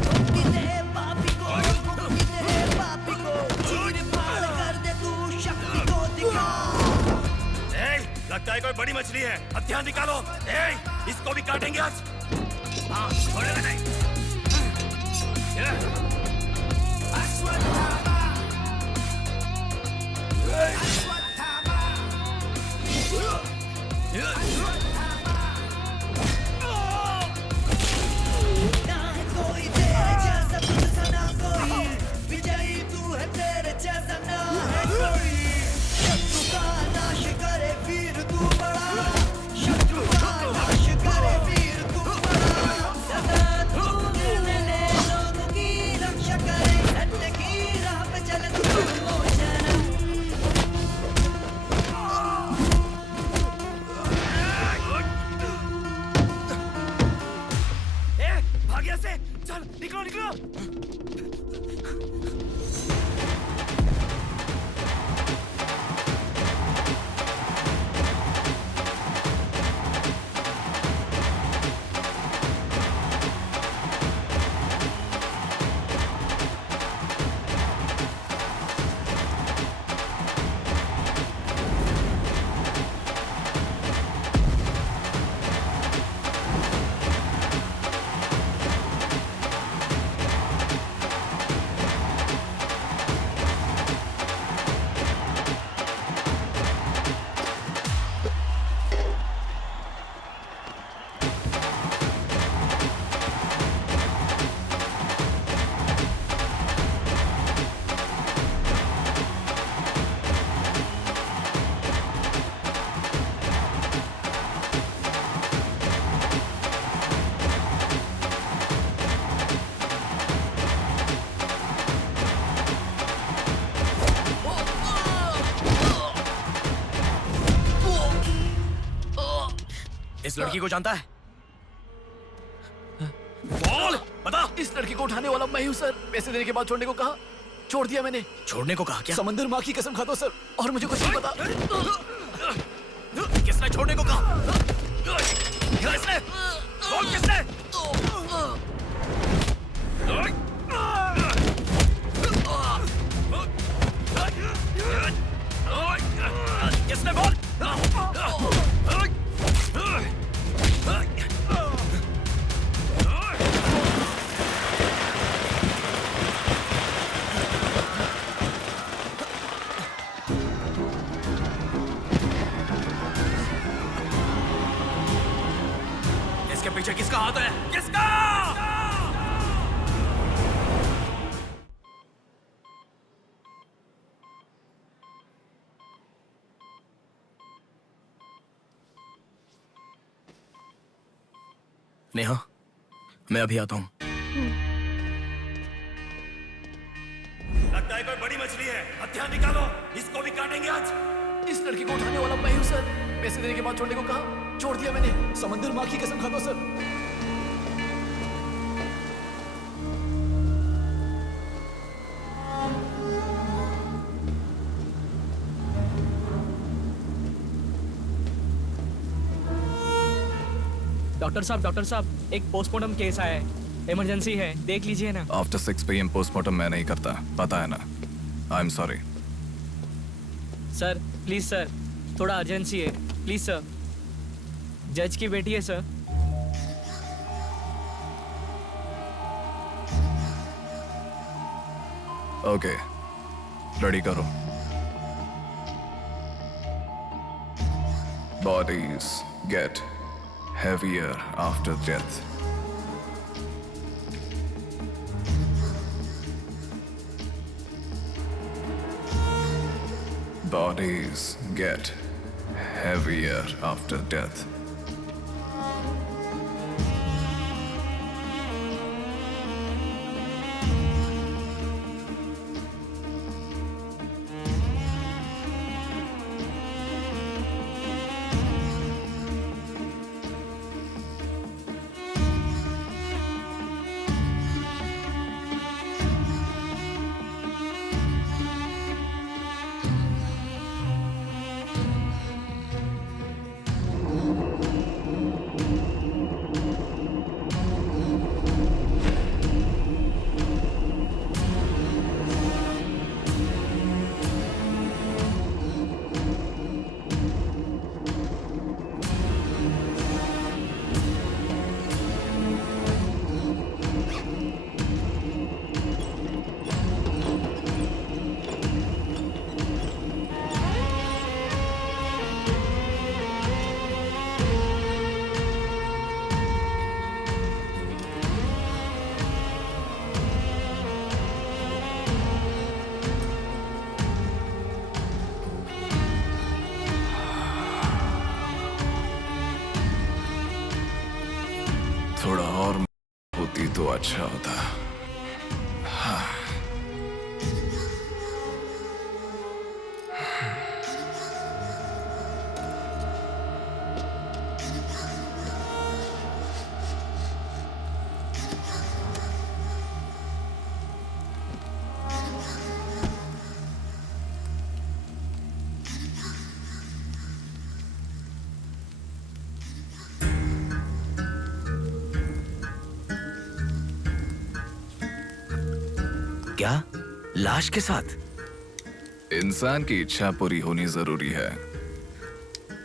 मुक्ति दे पापी को चीर फाड़ कर दे तू शक्ति को दिखा। लगता है कोई बड़ी मछली है, हथियार निकालो। इसको भी काटेंगे आज। हाँ, छोड़ेगा नहीं। ना है कोई तेरे जैसा तुझसा ना कोई, विजयी तू है तेरे जैसा ना है कोई। शत्रु का नाश करे वीर तू बड़ा, शत्रु का नाश करे वीर तू बड़ा। सदा तू निर्णय ले लोगों की रक्षा करे, सत्य की राह पे चले तू मोचन। भाग यहाँ से, चल निकलो निकलो। इस लड़की को जानता है? बोल, बता। इस लड़की को उठाने वाला मैं हूँ सर। पैसे देने के बाद छोड़ने को कहा, छोड़ दिया मैंने। छोड़ने को कहा क्या? समंदर माँ की कसम खाता हूँ सर, और मुझे कुछ नहीं पता। किसने छोड़ने को कहा? किसने? बोल किसने? किसने? बोल। इसके पीछे किसका हाथ है? किसका? नेहा, मैं अभी आता हूँ। लगता है कोई बड़ी मछली है, हथियार निकालो। इसको भी काटेंगे आज। इस लड़की को उठाने वाला मैं हूँ सर। पैसे देने के बाद छोड़ने को कहा, छोड़ दिया मैंने। समंदर माँ की कसम खाता हूँ सर। डॉक्टर साहब, एक पोस्टमार्टम केस आया है, इमरजेंसी है, देख लीजिए ना। आफ्टर 6 PM पोस्टमार्टम मैं नहीं करता, पता है ना। I am sorry sir, please sir, थोड़ा अर्जेंसी है, प्लीज सर। जज की बेटी है सर। ओके, रेडी करो। Bodies get heavier after death. Bodies get heavier after death. अच्छा होता। हाँ। क्या? लाश के साथ? इंसान की इच्छा पूरी होनी जरूरी है।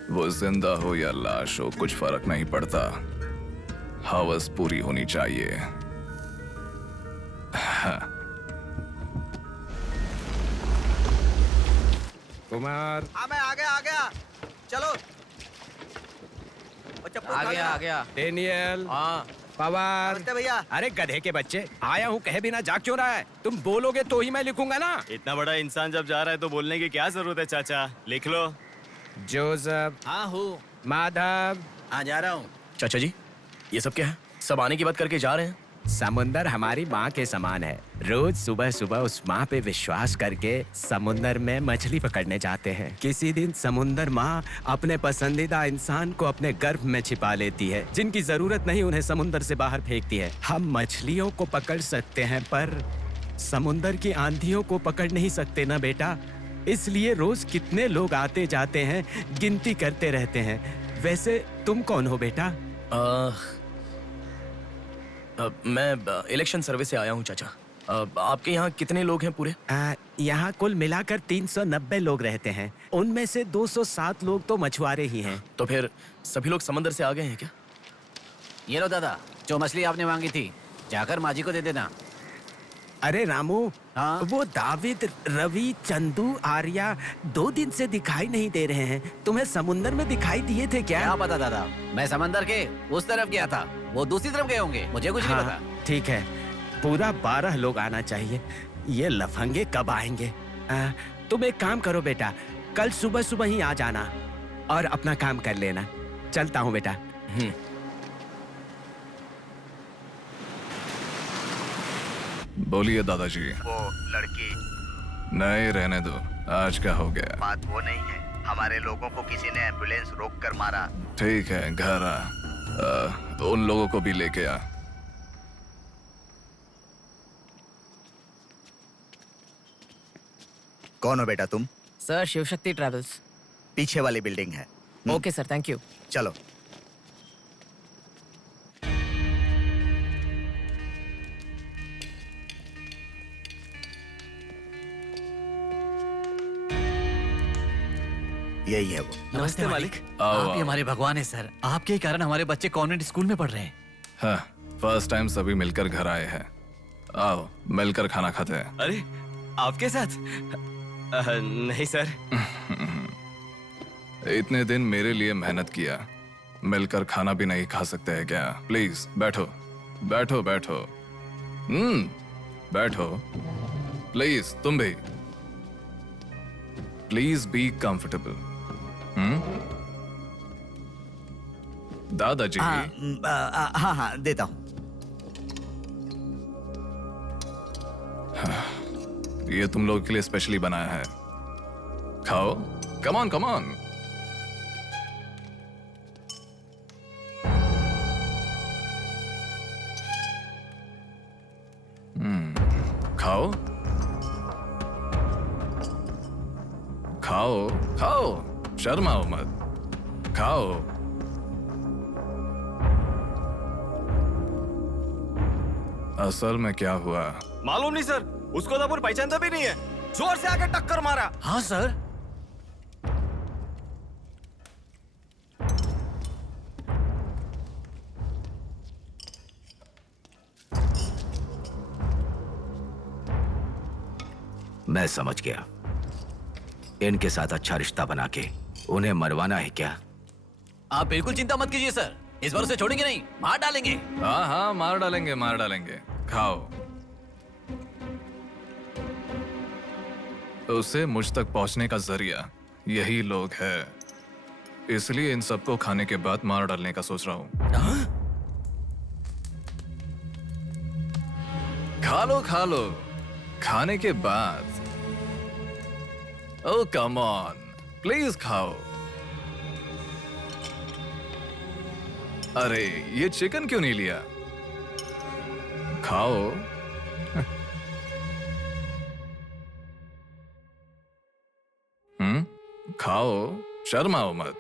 वो जिंदा हो या लाश हो, कुछ फर्क नहीं पड़ता। हवस पूरी होनी चाहिए। हाँ। कुमार। हाँ मैं आ गया। चलो। आ गया। डेनियल। हाँ। पवार। नमस्ते भैया। अरे गधे के बच्चे, आया हूँ कहे बिना जाग क्यों रहा है? तुम बोलोगे तो ही मैं लिखूंगा ना। इतना बड़ा इंसान जब जा रहा है तो बोलने की क्या जरूरत है चाचा? लिख लो। जोसेफ। हाँ हूँ। माधव। हाँ जा रहा हूँ। चाचा जी, ये सब क्या है? सब आने की बात करके जा रहे हैं। समुंदर हमारी माँ के समान है। रोज सुबह सुबह उस माँ पे विश्वास करके समुंदर में मछली पकड़ने जाते हैं। किसी दिन समुंदर माँ अपने पसंदीदा इंसान को अपने गर्भ में छिपा लेती है। जिनकी जरूरत नहीं उन्हें समुंदर से बाहर फेंकती है। हम मछलियों को पकड़ सकते हैं पर समुंदर की आंधियों को पकड़ नहीं सकते ना बेटा। इसलिए रोज कितने लोग आते जाते हैं, गिनती करते रहते हैं। वैसे तुम कौन हो बेटा? मैं इलेक्शन सर्वे से आया हूँ चाचा। आपके यहाँ कितने लोग हैं पूरे? यहाँ कुल मिलाकर 390 लोग रहते हैं। उनमें से 207 लोग तो मछुआरे ही हैं। तो फिर सभी लोग समंदर से आ गए हैं क्या? ये लो दादा, जो मछली आपने मांगी थी, जाकर माजी को दे देना। अरे रामू, वो दाविद, रवि, चंदू, आर्या 2 दिन से दिखाई नहीं दे रहे हैं। तुम्हें समुंदर में दिखाई दिए थे क्या? क्या पता दादा, मैं समंदर के उस तरफ गया था, वो दूसरी तरफ गए होंगे, मुझे कुछ नहीं पता। ठीक है, पूरा 12 लोग आना चाहिए। ये लफंगे कब आएंगे? तुम एक काम करो बेटा, कल सुबह सुबह ही आ जाना और अपना काम कर लेना। चलता हूँ बेटा। बोलिए दादाजी। वो लड़की। नहीं रहने दो, आज क्या हो गया? बात वो नहीं है, हमारे लोगों को किसी ने एम्बुलेंस रोक कर मारा। ठीक है, घर आ। उन लोगों को भी लेके आ। कौन हो बेटा तुम? Sir, Shivshakti travels. पीछे वाली बिल्डिंग है। Okay sir, thank you. चलो। यही है वो। नमस्ते मालिक। आओ, आप ही आओ। हमारे भगवान है सर। आपके ही कारण हमारे बच्चे कॉन्वेंट स्कूल में पढ़ रहे हैं। हाँ, फर्स्ट टाइम सभी मिलकर घर आए हैं। आओ, मिलकर खाना खाते हैं। अरे, आपके साथ? नहीं सर। इतने दिन मेरे लिए मेहनत किया, मिलकर खाना भी नहीं खा सकते हैं क्या? प्लीज बैठो, बैठो, बैठो। बैठो। प्लीज तुम भी। Please be comfortable. दादाजी। हाँ देता हूँ। ये तुम लोग के लिए स्पेशली बनाया है, खाओ। Come on, come on. खाओ, खाओ, खाओ, शर्माओ मत, खाओ। असल में क्या हुआ? मालूम नहीं सर, उसको तो अपन पहचानता भी नहीं है। जोर से आके टक्कर मारा। हाँ सर। मैं समझ गया। इनके साथ अच्छा रिश्ता बना के उन्हें मरवाना है क्या? आप बिल्कुल चिंता मत कीजिए सर, इस बार उसे छोड़ेंगे नहीं, मार डालेंगे। हाँ हाँ, मार डालेंगे, मार डालेंगे। खाओ। उसे मुझ तक पहुंचने का जरिया यही लोग है, इसलिए इन सबको खाने के बाद मार डालने का सोच रहा हूं। खा लो खाने के बाद। ओह कम ऑन, प्लीज खाओ। अरे ये चिकन क्यों नहीं लिया? खाओ। खाओ, शर्माओ मत।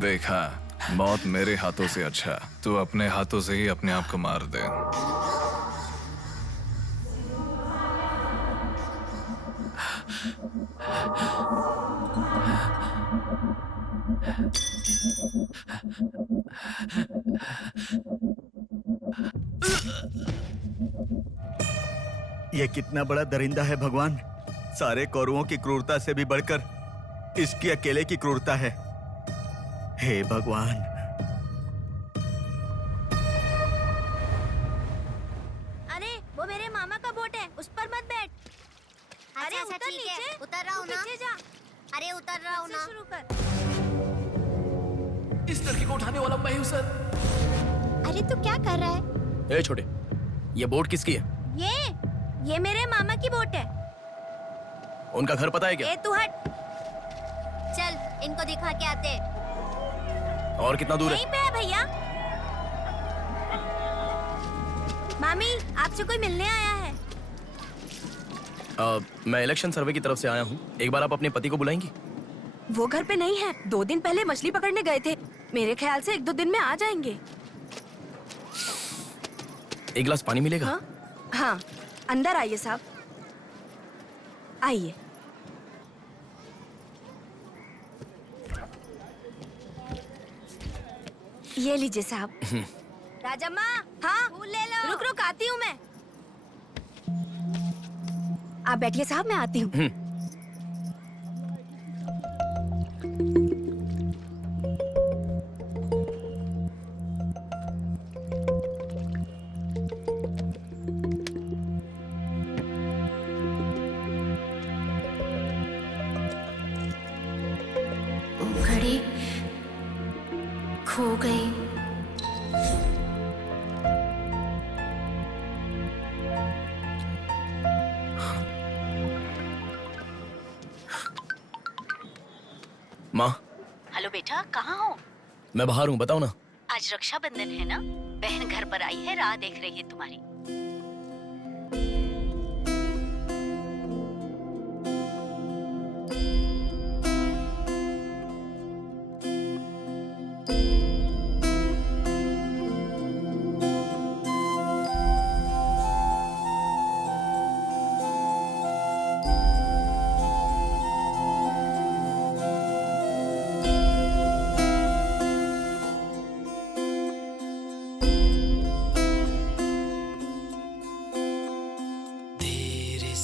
देखा, मौत मेरे हाथों से अच्छा तू अपने हाथों से ही अपने आप को मार दे। ये कितना बड़ा दरिंदा है भगवान। सारे कौरवों की क्रूरता से भी बढ़कर इसकी अकेले की क्रूरता है। हे भगवान। अरे वो मेरे मामा का बोट है, उस पर मत बैठ। अरे उतर नीचे, उतर रहा हूँ ना। पीछे जा। अरे उतर रहा हूँ ना। शुरू कर। इस लड़की को उठाने वाला मैं हूँ सर। अरे तू क्या कर रहा है? ए छोटे, ये बोट किसकी है? ये मेरे मामा की बोट है। उनका घर पता है क्या? ए तू हट। चल इनको दिखा के आते। और कितना दूर है? यहीं पे है भैया। मामी आपसे कोई मिलने आया है। मैं इलेक्शन सर्वे की तरफ से आया हूँ। एक बार आप अपने पति को बुलाएंगी? वो घर पे नहीं है, 2 दिन पहले मछली पकड़ने गए थे। मेरे ख्याल से 1-2 दिन में आ जाएंगे। एक गिलास पानी मिलेगा? हाँ, अंदर आइए साहब, आइए। ये लीजिए साहब। राजम्मा, हाँ फूल ले लो। रुक रुक आती हूँ मैं। आप बैठिए साहब, मैं आती हूँ। घड़ी खो गई। माँ, हेलो बेटा, कहाँ हो? मैं बाहर हूँ, बताओ ना। आज रक्षाबंधन है ना, बहन घर पर आई है, राह देख रही है तुम्हारी।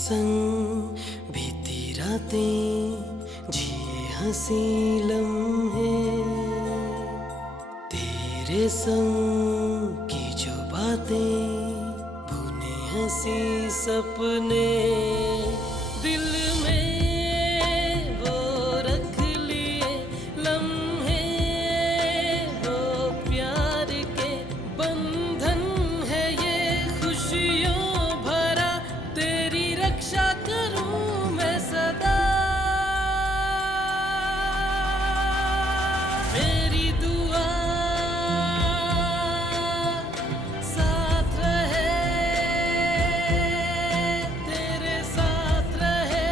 संग बीती रातें जिए हंसी लम्हे, तेरे संग की जो बातें बुने हंसी सपने, दिल में वो रख लिए लम्हे, वो प्यार के बंधन है ये खुशियों भरा, तेरी रक्षा करूं मैं सदा, मेरी दुआ साथ रहे, तेरे साथ रहे,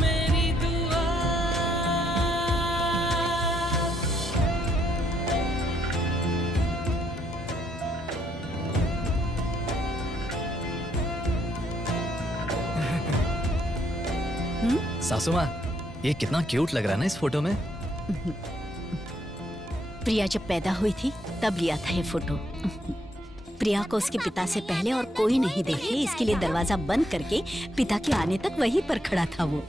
मेरी दुआ। सासू माँ, ये कितना क्यूट लग रहा है ना इस फोटो में। प्रिया जब पैदा हुई थी तब लिया था ये फोटो। प्रिया को उसके पिता से पहले और कोई नहीं देखे, इसके लिए दरवाजा बंद करके पिता के आने तक वहीं पर खड़ा था वो।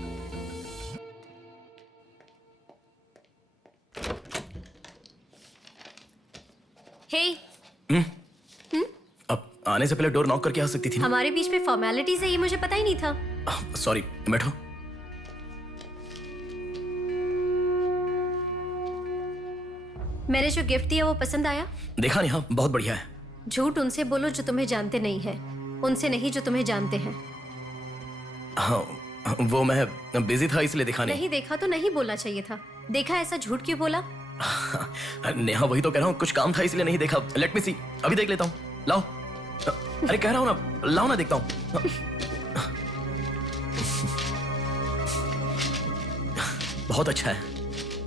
हे, अब आने से पहले डोर नॉक करके आ सकती थी ना? हमारे बीच में फॉर्मेलिटीज है, ये मुझे पता ही नहीं था। सॉरी, बैठो। मैंने जो गिफ्ट दिया वो पसंद आया? देखा नहीं? हाँ, बहुत बढ़िया है। झूठ उनसे बोलो जो तुम्हें जानते नहीं है, उनसे नहीं जो तुम्हें जानते हैं। हाँ, वो मैं बिजी था इसलिए देखा नहीं। नहीं देखा तो नहीं बोलना चाहिए था। देखा, ऐसा झूठ क्यों बोला? नेहा, वही तो कह रहा हूँ, कुछ काम था इसलिए नहीं देखा। लेट मी सी, अभी देख लेता हूँ। लाओ। अरे कह रहा हूँ ना, लाओ ना, देखता हूँ। बहुत अच्छा है।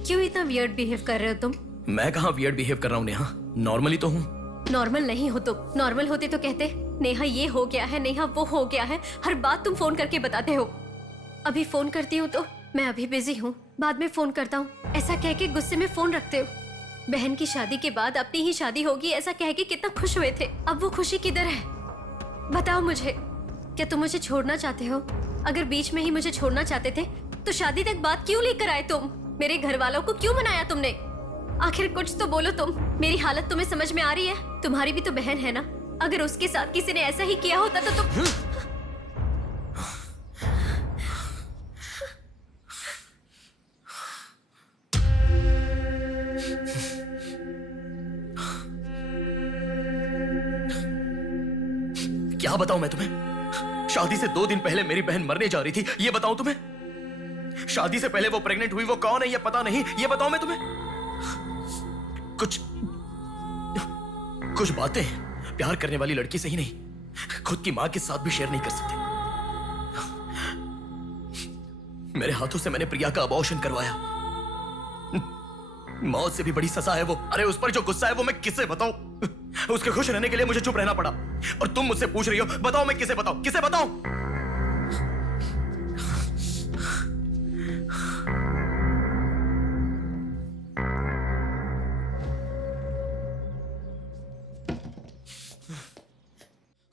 क्यों इतना वियर्ड बिहेव कर रहे हो तुम? मैं कहाँ वियर्ड बिहेव कर रहा हूँ नेहा, नॉर्मली तो हूँ। नॉर्मल नहीं हो तुम। नॉर्मल होते तो कहते नेहा ये हो गया है, नेहा वो हो गया है, हर बात तुम फोन करके बताते हो। अभी फोन करती हूँ तो मैं अभी बिजी हूँ, बाद में फोन करता हूँ, ऐसा कह के गुस्से में फोन रखते हो। बहन की शादी के बाद अपनी ही शादी होगी ऐसा कह के कितना खुश हुए थे, अब वो खुशी किधर है? बताओ मुझे, क्या तुम मुझे छोड़ना चाहते हो? अगर बीच में ही मुझे छोड़ना चाहते थे तो शादी तक बात क्यों लेकर आए तुम? मेरे घर वालों को क्यों मनाया तुमने? आखिर कुछ तो बोलो तुम। मेरी हालत तुम्हें समझ में आ रही है? तुम्हारी भी तो बहन है ना, अगर उसके साथ किसी ने ऐसा ही किया होता तो तुम। क्या बताऊं मैं तुम्हें? शादी से 2 दिन पहले मेरी बहन मरने जा रही थी, ये बताऊं तुम्हें? शादी से पहले वो प्रेग्नेंट हुई, वो कौन है ये पता नहीं, ये बताऊं मैं तुम्हें? कुछ बातें प्यार करने वाली लड़की से ही नहीं, खुद की मां के साथ भी शेयर नहीं कर सकते। मेरे हाथों से मैंने प्रिया का अबॉर्शन करवाया। मौत से भी बड़ी सजा है वो। अरे उस पर जो गुस्सा है वो मैं किसे बताऊं? उसके खुश रहने के लिए मुझे चुप रहना पड़ा, और तुम मुझसे पूछ रही हो बताओ मैं किसे बताऊं, किसे बताऊं?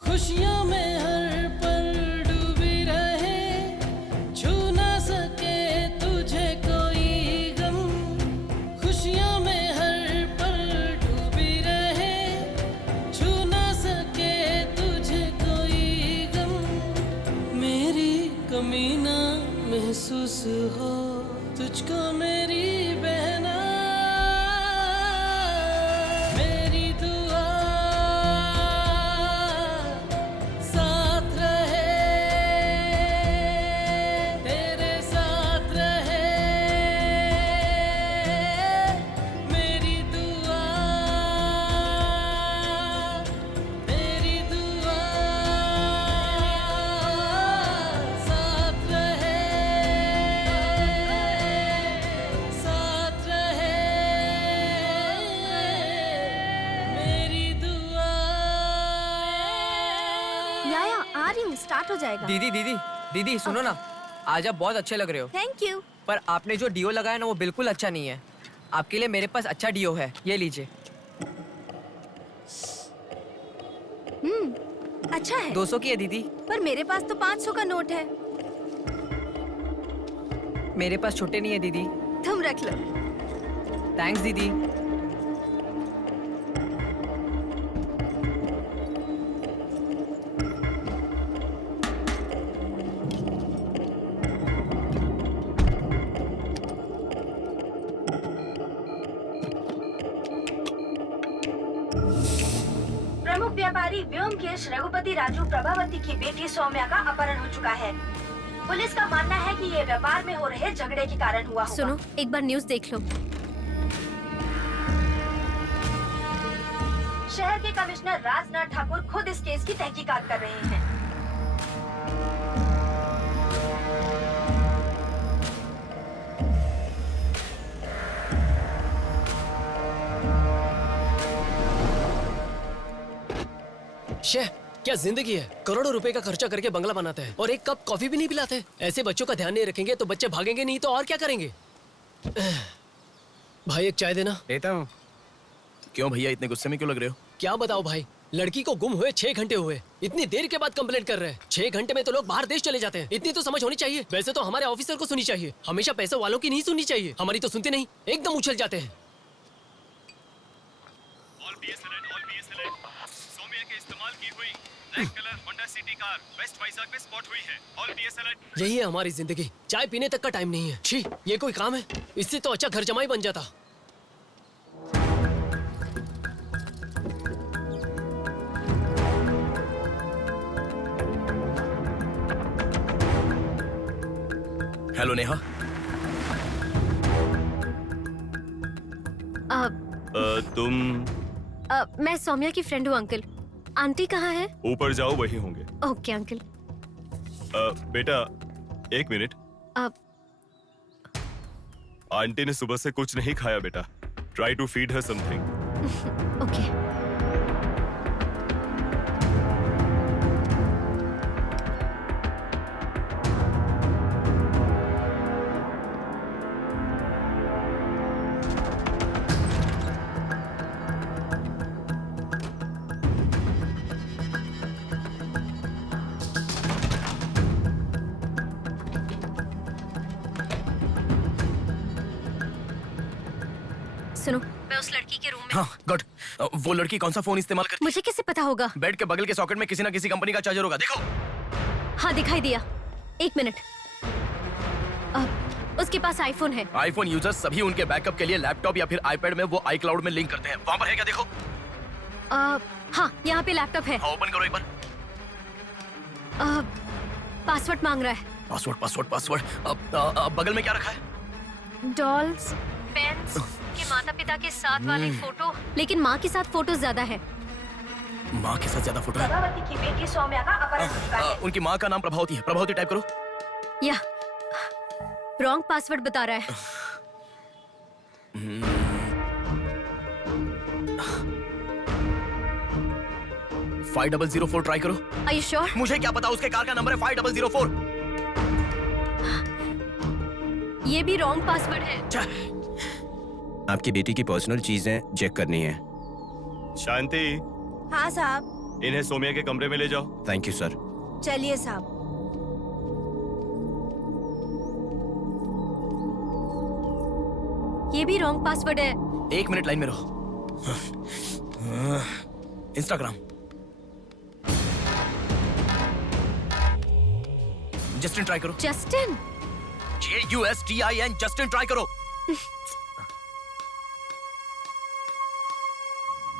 खुशियों में हर पल डूबी रहे, छू ना सके तुझे कोई गम। खुशियों में हर पल डूबी रहे, छू ना सके तुझे कोई गम। मेरी कमी ना महसूस हो तुझको मेरी बहना, मेरी दुआ साथ रहे, तेरे साथ रहे, मेरी दुआ, मेरी दुआ साथ रहे, साथ रहे, मेरी दुआ। याया आ रही हूँ, स्टार्ट हो जाएगा। दीदी दीदी दीदी सुनो ना, आज आप बहुत अच्छे लग रहे हो। Thank you. पर आपने जो डियो लगाया ना वो बिल्कुल अच्छा नहीं है। आपके लिए मेरे पास अच्छा डियो है, ये लीजिए। अच्छा है। 200 की है दीदी। पर मेरे पास तो 500 का नोट है। मेरे पास छोटे नहीं है दीदी। तुम रख लो। थैंक्स दीदी। प्रमुख व्यापारी व्योमकेश रघुपति राजू प्रभावती की बेटी सौम्या का अपहरण हो चुका है। पुलिस का मानना है कि ये व्यापार में हो रहे झगड़े के कारण हुआ होगा। सुनो, एक बार न्यूज़ देख लो। शहर के कमिश्नर राजनाथ ठाकुर खुद इस केस की तहकीकात कर रहे हैं। शेह, क्या जिंदगी है। करोड़ों रुपए का खर्चा करके बंगला बनाते हैं और एक कप कॉफी भी नहीं पिलाते। ऐसे बच्चों का ध्यान नहीं रखेंगे तो बच्चे भागेंगे नहीं तो और क्या करेंगे। भाई एक चाय देना। देता हूँ। क्यों भैया इतने गुस्से में क्यों लग रहे हो? क्या बताओ भाई, लड़की को गुम हुए 6 घंटे हुए, इतनी देर के बाद कंप्लेंट कर रहे हैं। 6 घंटे में तो लोग बाहर देश चले जाते हैं। इतनी तो समझ होनी चाहिए। वैसे तो हमारे ऑफिसर को सुनी चाहिए, हमेशा पैसे वालों की नहीं सुननी चाहिए। हमारी तो सुनते नहीं, एकदम उछल जाते हैं। यही है हमारी जिंदगी। चाय पीने तक का टाइम नहीं है। छी, ये कोई काम है? इससे तो अच्छा घर जमाई बन जाता। हेलो नेहा। तुम? मैं सौम्या की फ्रेंड हूँ अंकल। आंटी कहाँ है? ऊपर जाओ, वही होंगे। Okay uncle. बेटा एक मिनट। आंटी ने सुबह से कुछ नहीं खाया बेटा। Try to feed her something. Okay. सुनो, मैं उस लड़की के रूम में। हाँ गुड। वो लड़की कौन सा फोन इस्तेमाल करती है? मुझे कैसे पता होगा? बेड के बगल के सॉकेट में किसी ना किसी कंपनी का चार्जर होगा, देखो। हाँ दिखाई दिया। 1 मिनट। उसके पास आईफोन है। आईफोन यूजर्स सभी उनके बैकअप के लिए लैपटॉप या फिर आईपैड में वो iCloud में लिंक करते हैं। वहाँ पर है क्या, देखो। हाँ, यहाँ पे लैपटॉप है। हाँ, ओपन करो एक बार। पासवर्ड मांग रहा है। पासवर्ड। बगल में क्या रखा है? डॉल्स, पेन्स के माता पिता के साथ वाले फोटो, लेकिन माँ के साथ फोटो ज्यादा है। माँ के साथ ज्यादा फोटो है? प्रभावती की बेटी सौम्या का अपहरण हो चुका है। उनकी माँ का नाम प्रभावती है। प्रभावती टाइप करो। या रॉन्ग पासवर्ड बता रहा है। 5004 ट्राई करो। Are you sure? मुझे क्या पता, उसके कार का नंबर है 5004। ये भी रॉन्ग पासवर्ड है। आपकी बेटी की पर्सनल चीजें चेक करनी है। शांति, हाँ साहब। इन्हें सोमिया के कमरे में ले जाओ। Thank you sir. चलिए साहब। ये भी रॉन्ग पासवर्ड है। 1 मिनट लाइन में रहो। इंस्टाग्राम। जस्टिन ट्राई करो। जस्टिन? JUSTIN, जस्टिन ट्राई करो।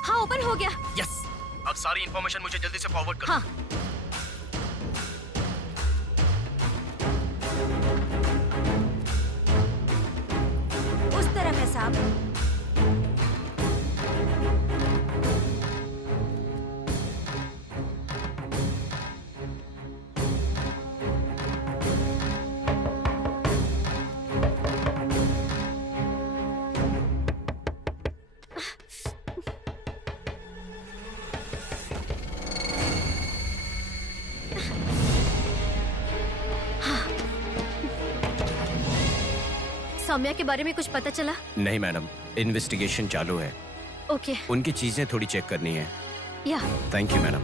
हाँ, ओपन हो गया। यस। अब सारी इंफॉर्मेशन मुझे जल्दी से फॉरवर्ड करो। हाँ। उस तरफ है साहब। सौम्या के बारे में कुछ पता चला? नहीं मैडम, इन्वेस्टिगेशन चालू है। ओके। उनकी चीजें थोड़ी चेक करनी है। या थैंक यू मैडम।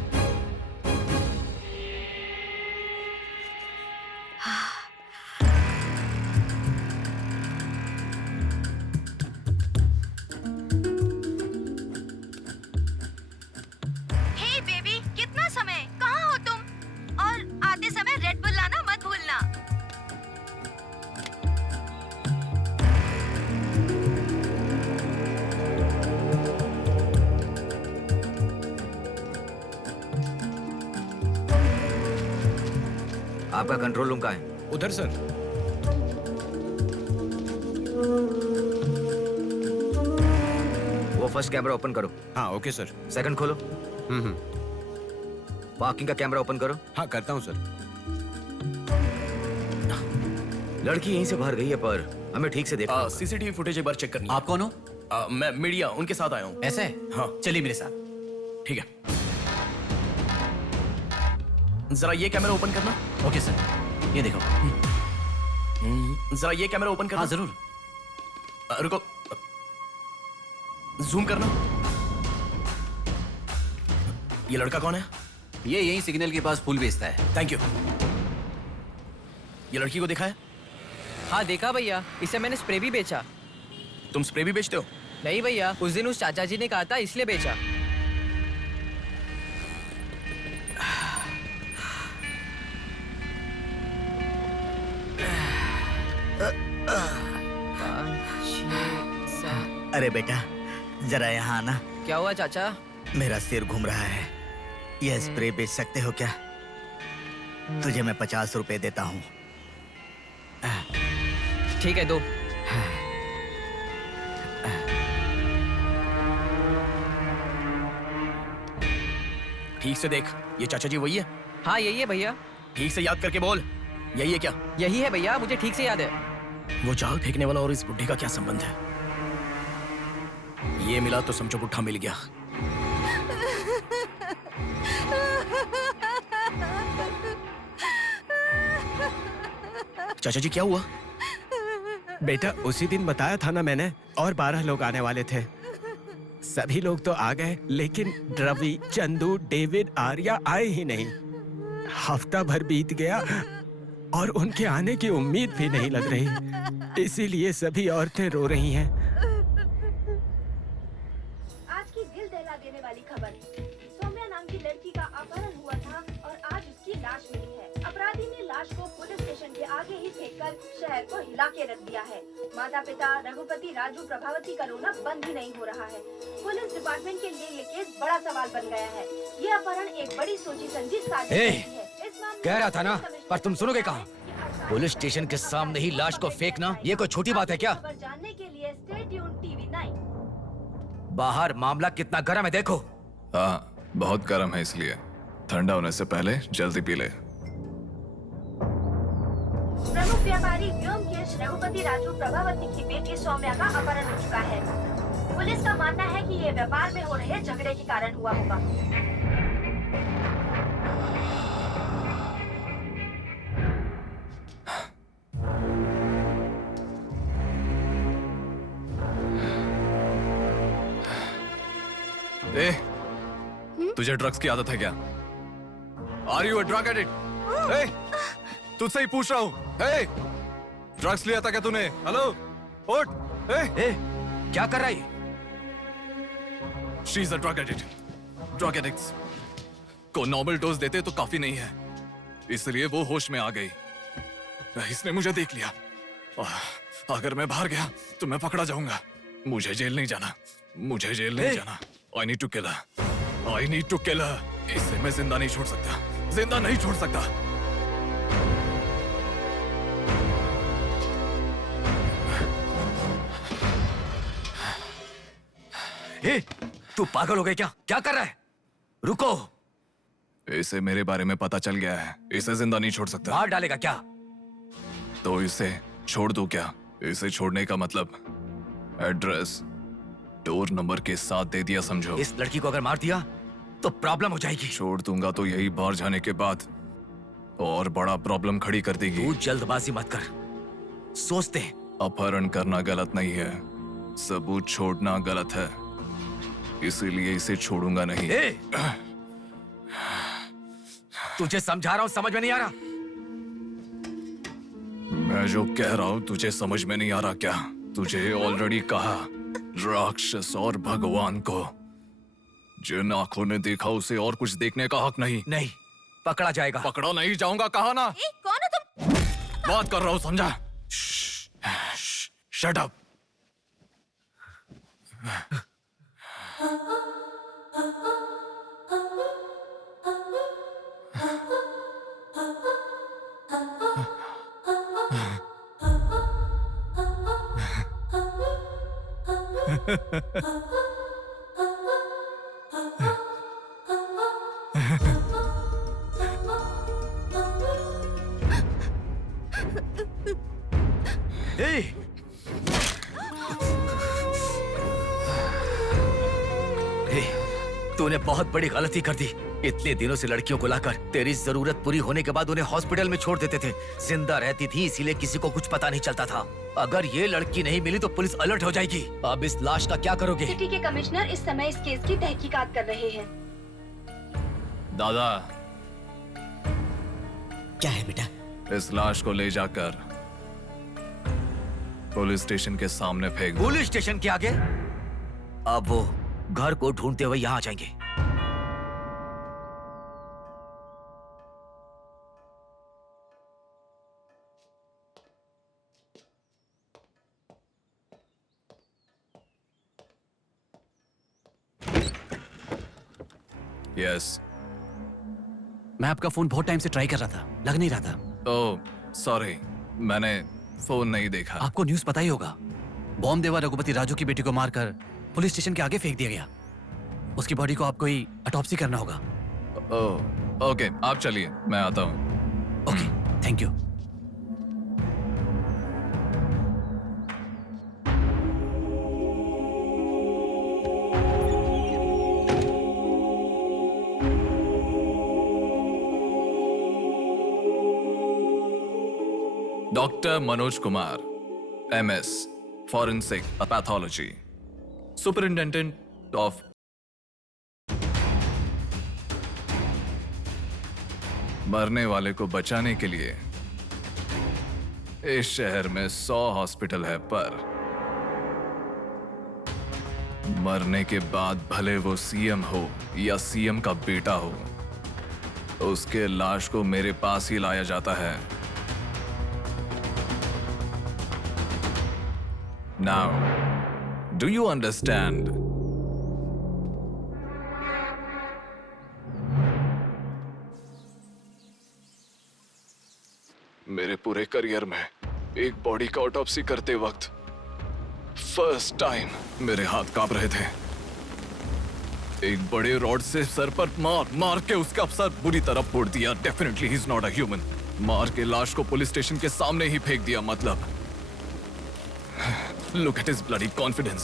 आपका कंट्रोल रूम कहाँ है? उधर सर। वो फर्स्ट कैमरा ओपन करो। हाँ ओके सर। सेकंड खोलो। पार्किंग का कैमरा ओपन करो। हाँ करता हूँ सर। लड़की यहीं से बाहर गई है पर हमें ठीक से देखना। सीसीटीवी फुटेज एक बार चेक करनी है। आप कौन हो? मैं मीडिया उनके साथ आया हूँ। ऐसे? हाँ चलिए मेरे साथ। ठीक है। जरा ये कैमरा ओपन करना। ओके सर, ये देखो। जरा ये कैमरा ओपन करना। हाँ जरूर। रुको, जूम करना। ये लड़का कौन है? ये यही सिग्नल के पास फूल बेचता है। Thank you. ये लड़की को देखा है? हाँ देखा भैया, इसे मैंने स्प्रे भी बेचा। तुम स्प्रे भी बेचते हो? नहीं भैया, उस दिन उस चाचा जी ने कहा था इसलिए बेचा। अरे बेटा जरा यहाँ आना। क्या हुआ चाचा? मेरा सिर घूम रहा है। यह स्प्रे बेच सकते हो क्या? तुझे मैं 50 रुपए देता हूँ। ठीक है, दो। ठीक से देख, ये चाचा जी वही है? हाँ यही है भैया। ठीक से याद करके बोल, यही है क्या? यही है भैया, मुझे ठीक से याद है। वो जाल फेंकने वाला और इस बुढ़े का क्या संबंध है? ये मिला तो समझो पुट्ठा मिल गया। चाचा जी क्या हुआ? बेटा उसी दिन बताया था ना मैंने, और 12 लोग आने वाले थे। सभी लोग तो आ गए लेकिन रवि, चंदू, डेविड, आर्या आए ही नहीं। हफ्ता भर बीत गया और उनके आने की उम्मीद भी नहीं लग रही। इसीलिए सभी औरतें रो रही हैं। आज की दिल दहला देने वाली खबर। सौम्या नाम की लड़की का अपहरण हुआ था और आज उसकी लाश मिली है। अपराधी ने लाश को पुलिस स्टेशन के आगे ही फेंककर शहर को हिला के रख दिया है। माता पिता रघुपति, राजू, प्रभावती का रोना बंद ही नहीं हो रहा है। पुलिस डिपार्टमेंट के लिए ये केस बड़ा सवाल बन गया है। ये अपहरण एक बड़ी सोची समझी साजिश है। कह रहा था ना, पर तुम सुनोगे कहाँ? पुलिस स्टेशन के सामने ही लाश को फेंकना ये कोई छोटी बात है क्या? खबर जानने के लिए स्टे ट्यून्ड टीवी 9। बाहर मामला कितना गर्म है देखो। हाँ बहुत गर्म है, इसलिए ठंडा होने से पहले जल्दी पी ले। प्रमुख व्यापारी व्योमकेश रघुपति राजू प्रभावती की बेटी सौम्या का अपहरण हो चुका है। पुलिस का मानना है कि ये व्यापार में हो रहे झगड़े के कारण हुआ होगा। ए, तुझे ड्रग्स की आदत है क्या? Are you a drug addict? ए, तुझसे ही पूछ रहा हूँ। ए, ड्रग्स लिया था क्या तूने? हेलो, उठ। ए, क्या कर रहा है? She is a drug addict. Drug addicts को नॉर्मल डोज देते तो काफी नहीं है, इसलिए वो होश में आ गई। इसने मुझे देख लिया। अगर मैं बाहर गया तो मैं पकड़ा जाऊंगा। मुझे जेल नहीं जाना, मुझे जेल नहीं जाना। I need to kill her. I need to kill her. इसे मैं जिंदा नहीं छोड़ सकता, जिंदा नहीं छोड़ सकता। ए, तू पागल हो गई क्या? क्या कर रहा है? रुको। इसे मेरे बारे में पता चल गया है, इसे जिंदा नहीं छोड़ सकता। मार डालेगा क्या? तो इसे छोड़ दूं क्या? इसे छोड़ने का मतलब एड्रेस डोर नंबर के साथ दे दिया, समझो। इस लड़की को अगर मार दिया तो प्रॉब्लम हो जाएगी। छोड़ दूंगा तो यही बाहर जाने के बाद और बड़ा प्रॉब्लम खड़ी कर देगी। तू जल्दबाजी मत कर, सोचते हैं। अपहरण करना गलत नहीं है, सबूत छोड़ना गलत है, इसीलिए इसे छोड़ूंगा नहीं। तुझे समझा रहा हूं, समझ में नहीं आ रहा? मैं जो कह रहा हूं तुझे समझ में नहीं आ रहा क्या? तुझे ऑलरेडी कहा, राक्षस और भगवान को जिन आंखों ने देखा उसे और कुछ देखने का हक नहीं। नहीं, पकड़ा जाएगा। पकड़ा नहीं जाऊंगा, कहा ना। कौन हो तुम? बात कर रहा हूं, समझा? Shut up. हे! तूने बहुत बड़ी गलती कर दी। इतने दिनों से लड़कियों को लाकर तेरी जरूरत पूरी होने के बाद उन्हें हॉस्पिटल में छोड़ देते थे। जिंदा रहती थी इसीलिए किसी को कुछ पता नहीं चलता था। अगर ये लड़की नहीं मिली तो पुलिस अलर्ट हो जाएगी। अब इस लाश का क्या करोगे? सिटी के कमिश्नर इस समय इस केस की तहकीकात कर रहे हैं। दादा, क्या है बेटा? इस लाश को ले जाकर पुलिस स्टेशन के सामने फेंक दो। पुलिस स्टेशन के आगे? अब वो घर को ढूंढते हुए यहाँ आ जाएंगे। यस। मैं आपका फोन बहुत टाइम से ट्राई कर रहा था, लग नहीं रहा था। ओह, सॉरी, मैंने फोन नहीं देखा। आपको न्यूज़ पता ही होगा, बॉम्ब देवा रघुपति राजू की बेटी को मारकर पुलिस स्टेशन के आगे फेंक दिया गया। उसकी बॉडी को आपको ही ऑटोप्सी करना होगा। ओह, ओके, आप चलिए, मैं आता हूँ। Okay, thank you. Doctor Manoj Kumar, MS, Forensic Pathology, Superintendent of मरने वाले को बचाने के लिए इस शहर में 100 हॉस्पिटल है, पर मरने के बाद भले वो CM हो या CM का बेटा हो, उसके लाश को मेरे पास ही लाया जाता है। Now, do you understand? मेरे पूरे करियर में एक बॉडी का ऑटोप्सी करते वक्त फर्स्ट टाइम मेरे हाथ कांप रहे थे। एक बड़े रॉड से सर पर मार के उसका सर बुरी तरह फोड़ दिया। Definitely he is not a human. मार के लाश को पुलिस स्टेशन के सामने ही फेंक दिया। मतलब look at his bloody confidence.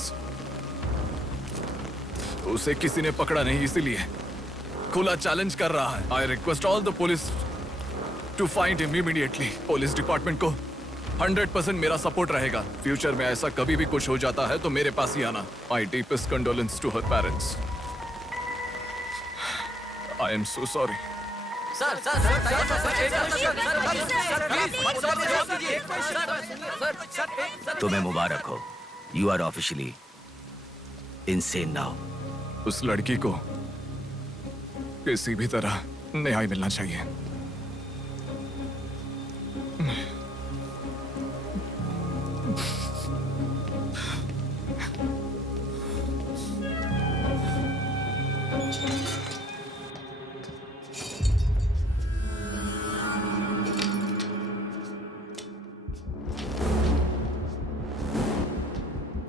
उसे किसी ने पकड़ा नहीं, इसीलिए खुला चैलेंज कर रहा है। I request all the police to find him immediately. Police department को 100% मेरा सपोर्ट रहेगा। फ्यूचर में ऐसा कभी भी कुछ हो जाता है तो मेरे पास ही आना। My deepest condolence to her parents. I am so sorry. तुम्हें मुबारक हो, you are officially insane now. उस लड़की को किसी भी तरह न्याय मिलना चाहिए।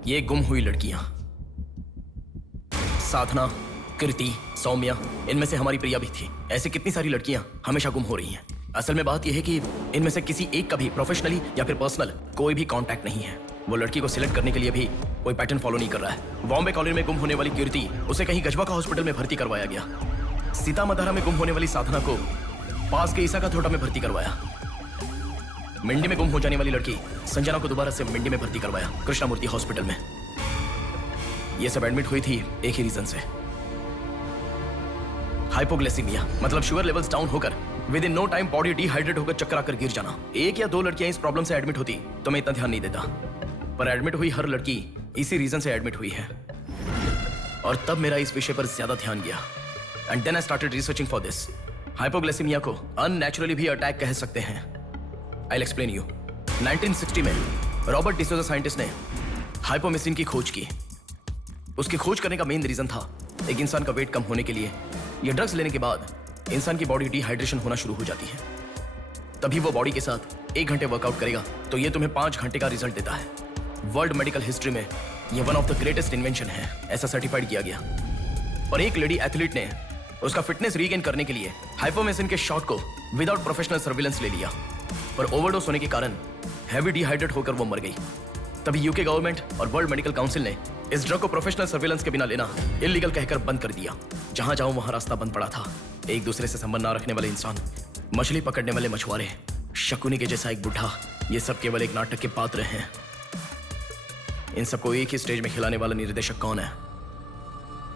ये गुम हुई लड़कियां साधना, कृति, सौम्या, इनमें से हमारी प्रिया भी थी। ऐसे कितनी सारी लड़कियां हमेशा गुम हो रही हैं। असल में बात यह है कि इनमें से किसी एक का भी प्रोफेशनली या फिर पर्सनल कोई भी कांटेक्ट नहीं है। वो लड़की को सिलेक्ट करने के लिए भी कोई पैटर्न फॉलो नहीं कर रहा है। बॉम्बे कॉलोनी में गुम होने वाली कीर्ति, उसे कहीं गजवा का हॉस्पिटल में भर्ती करवाया गया। सीतामढ़ी में गुम होने वाली साधना को पास के ईसा का थोड़ा में भर्ती करवाया। मिंडी में गुम हो जाने वाली लड़की संजना को दोबारा से मिंडी में भर्ती करवाया, कृष्णामूर्ति हॉस्पिटल में। ये सब एडमिट हुई थी एक ही रीजन से, हाइपोग्लाइसीमिया, मतलब शुगर लेवल्स डाउन होकर within no time body dehydrate होकर चक्कर आकर गिर जाना। एक या दो लड़कियां इस प्रॉब्लम से एडमिट होती तो मैं इतना ध्यान नहीं देता, पर एडमिट हुई हर लड़की इसी रीजन से एडमिट हुई है। और तब मेरा इस विषय पर ज्यादा ध्यान गया and then I started researching for this. Hypoglycaemia को अननेचुरली भी अटैक कह सकते हैं। I'll explain you. 1960 में रॉबर्ट डिसोजा साइंटिस्ट ने हाइपोमिसिन की खोज की। उसकी खोज करने का मेन रीजन था एक इंसान का वेट कम होने के लिए ये ड्रग्स लेने के बाद इंसान की बॉडी डिहाइड्रेशन होना शुरू हो जाती है। तभी वो बॉडी के साथ 1 घंटे वर्कआउट करेगा तो ये तुम्हें 5 घंटे का रिजल्ट देता है। वर्ल्ड मेडिकल हिस्ट्री में ये one of the greatest invention है, ऐसा सर्टिफाइड किया गया। और एक लेडी एथलीट ने उसका फिटनेस रीगेन करने के लिए हाइपोमेसिन के शॉट को विदाउट प्रोफेशनल सर्विलेंस ले लिया, पर ओवरडोज होने के कारण हैवी डिहाइड्रेट होकर वो मर गई। तभी यूके गवर्नमेंट और वर्ल्ड मेडिकल काउंसिल ने इस ड्रग को प्रोफेशनल सर्विलेंस के बिना लेना इलीगल कहकर बंद कर दिया। जहां जाऊं वहां रास्ता बंद पड़ा था। एक दूसरे से संबंध ना रखने वाले इंसान, मछली पकड़ने वाले मछुआरे, शकुनी के जैसा एक बुढ़ा, ये सब केवल एक नाटक के पात्र हैं। इन सबको एक ही स्टेज में खिलाने वाला निर्देशक कौन है?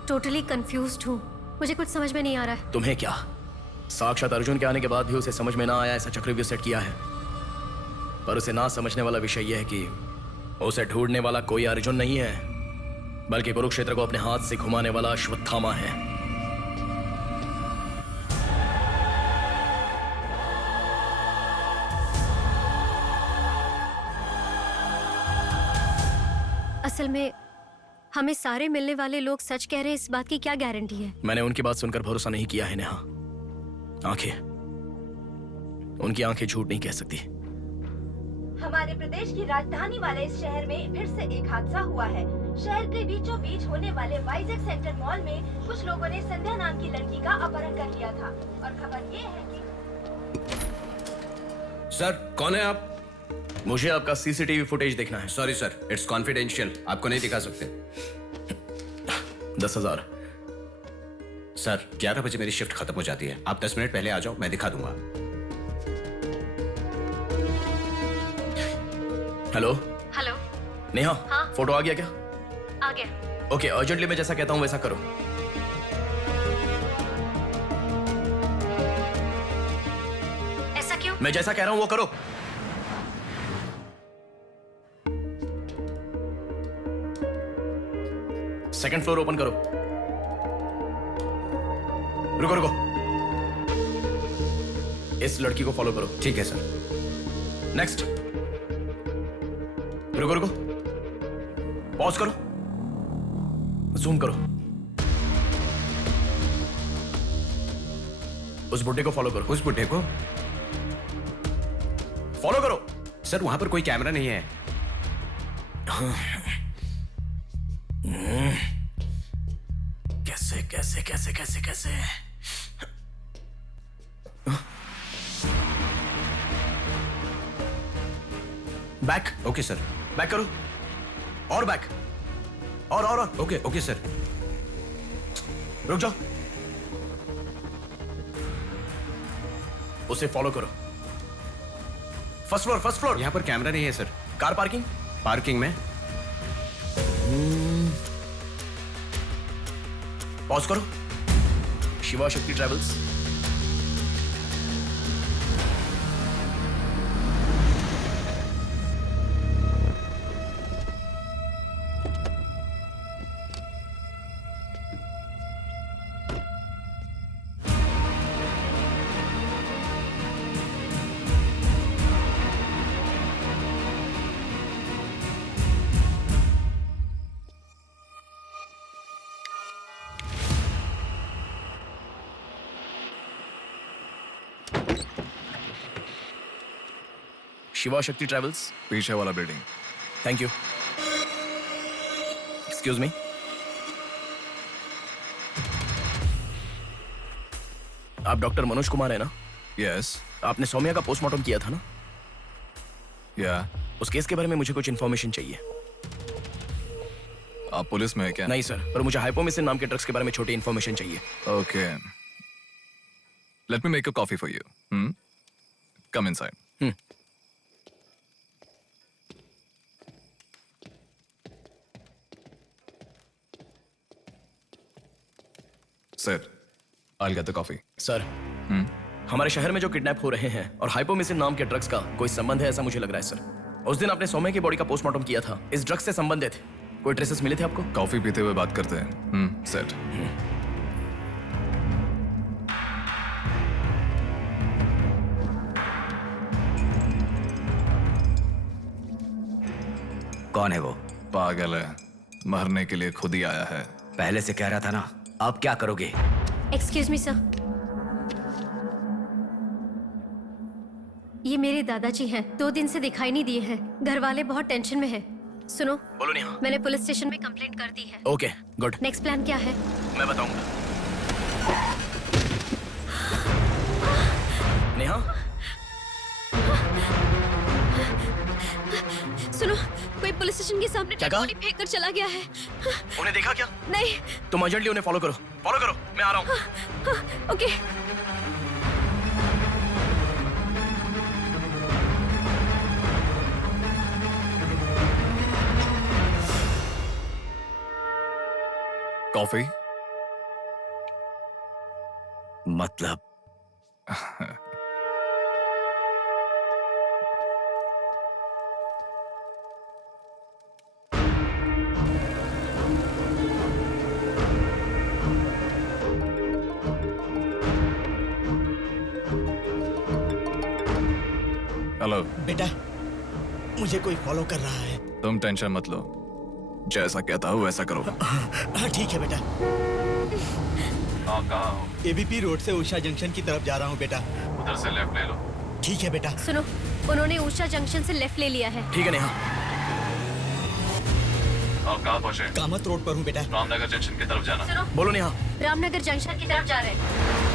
टोटली कंफ्यूज्ड हूँ, मुझे कुछ समझ में नहीं आ रहा है। तुम्हें क्या? साक्षात अर्जुन के आने के बाद भी उसे समझ में ना आया ऐसा चक्रव्यूह सेट किया है। पर उसे ना समझने वाला विषय यह है कि उसे ढूंढने वाला कोई अर्जुन नहीं है, बल्कि कुरुक्षेत्र को अपने हाथ से घुमाने वाला अश्वत्थामा है। असल में हमें सारे मिलने वाले लोग सच कह रहे हैं, इस बात की क्या गारंटी है? मैंने उनकी बात सुनकर भरोसा नहीं किया है नेहा। आंखें, उनकी आंखें झूठ नहीं कह सकती। हमारे प्रदेश की राजधानी वाले इस शहर में फिर से एक हादसा हुआ है। शहर के बीचों बीच होने वाले वाइजैक सेंटर मॉल में कुछ लोगों ने संध्या नाम की लड़की का अपहरण कर लिया था और खबर ये है कि सर, कौन है आप? मुझे आपका सीसीटीवी फुटेज देखना है। सॉरी सर, इट्स कॉन्फिडेंशियल, आपको नहीं दिखा सकते। 10,000। सर, 11 बजे मेरी शिफ्ट खत्म हो जाती है, आप 10 मिनट पहले आ जाओ, मैं दिखा दूंगा। Hello hello. नेहा, हाँ? फोटो आ गया क्या? आ गया। ओके, अर्जेंटली मैं जैसा कहता हूं वैसा करो। ऐसा क्यों? मैं जैसा कह रहा हूं वो करो। सेकंड फ्लोर ओपन करो। रुको रुको, इस लड़की को फॉलो करो। ठीक है सर। नेक्स्ट। रुको रुको, पॉज करो, जूम करो। उस बुड्ढे को फॉलो करो। उस बुड्ढे को फॉलो करो। सर, वहां पर कोई कैमरा नहीं है। कैसे कैसे कैसे कैसे कैसे? बैक। Okay sir. बैक करो, और बैक, और ओके ओके सर। रुक जाओ, उसे फॉलो करो। First floor, first floor. यहाँ पर कैमरा नहीं है सर। Car parking? पार्किंग में। पॉज करो। शिवा शक्ति ट्रैवल्स। शिवा शक्ति ट्रैवल्स, पीछे वाला building. Thank you. Excuse me. आप डॉक्टर मनोज कुमार है ना? यस। आपने सौम्या का पोस्टमार्टम किया था ना? या। उस केस के बारे में मुझे कुछ इन्फॉर्मेशन चाहिए। आप पुलिस में है क्या? नहीं सर, पर मुझे हाइपोमेसिन नाम के ड्रग्स के बारे में छोटी इन्फॉर्मेशन चाहिए। Okay, let me make a coffee for you. Come inside. Sir, I'll get the coffee. Sir, हमारे शहर में जो किडनैप हो रहे हैं और हाइपोमेसिन नाम के ड्रग्स का कोई संबंध है ऐसा मुझे लग रहा है सर। उस दिन आपने सौम्या की बॉडी का पोस्टमार्टम किया था, इस ड्रग्स से संबंधित कोई ट्रेसेस मिले थे आपको? कॉफी पीते हुए बात करते हैं। सेट। कौन है वो? पागल है, मरने के लिए खुद ही आया है। पहले से कह रहा था ना, अब क्या करोगे? एक्सक्यूज मी सर, ये मेरे दादाजी हैं, 2 दिन से दिखाई नहीं दिए हैं। घर वाले बहुत टेंशन में हैं। सुनो, बोलो नेहा। मैंने पुलिस स्टेशन में कंप्लेंट कर दी है। Okay, good. नेक्स्ट प्लान क्या है? मैं बताऊंगा। नेहा, सुनो, कोई पुलिस स्टेशन के सामने क्या डेड कहा? बॉडी फेंक कर चला गया है। उन्हें देखा क्या? नहीं। तुम अर्जेंटली उन्हें फॉलो करो। फॉलो करो, मैं आ रहा हूँ। ओके। कॉफी? मतलब हेलो। बेटा, मुझे कोई फॉलो कर रहा है। तुम टेंशन मत लो, जैसा कहता हूँ वैसा करो। हाँ ठीक है बेटा। कहाँ हो? एबीपी रोड से उषा जंक्शन की तरफ जा रहा हूँ बेटा। उधर से लेफ्ट ले लो। ठीक है बेटा। सुनो, उन्होंने उषा जंक्शन से लेफ्ट ले लिया है। ठीक है नेहा। आप कहाँ पहुँचे? कामत रोड पर हूँ बेटा। रामनगर जंक्शन की तरफ जाना। सुनो, बोलो नेहा। रामनगर जंक्शन की तरफ जा रहे हैं।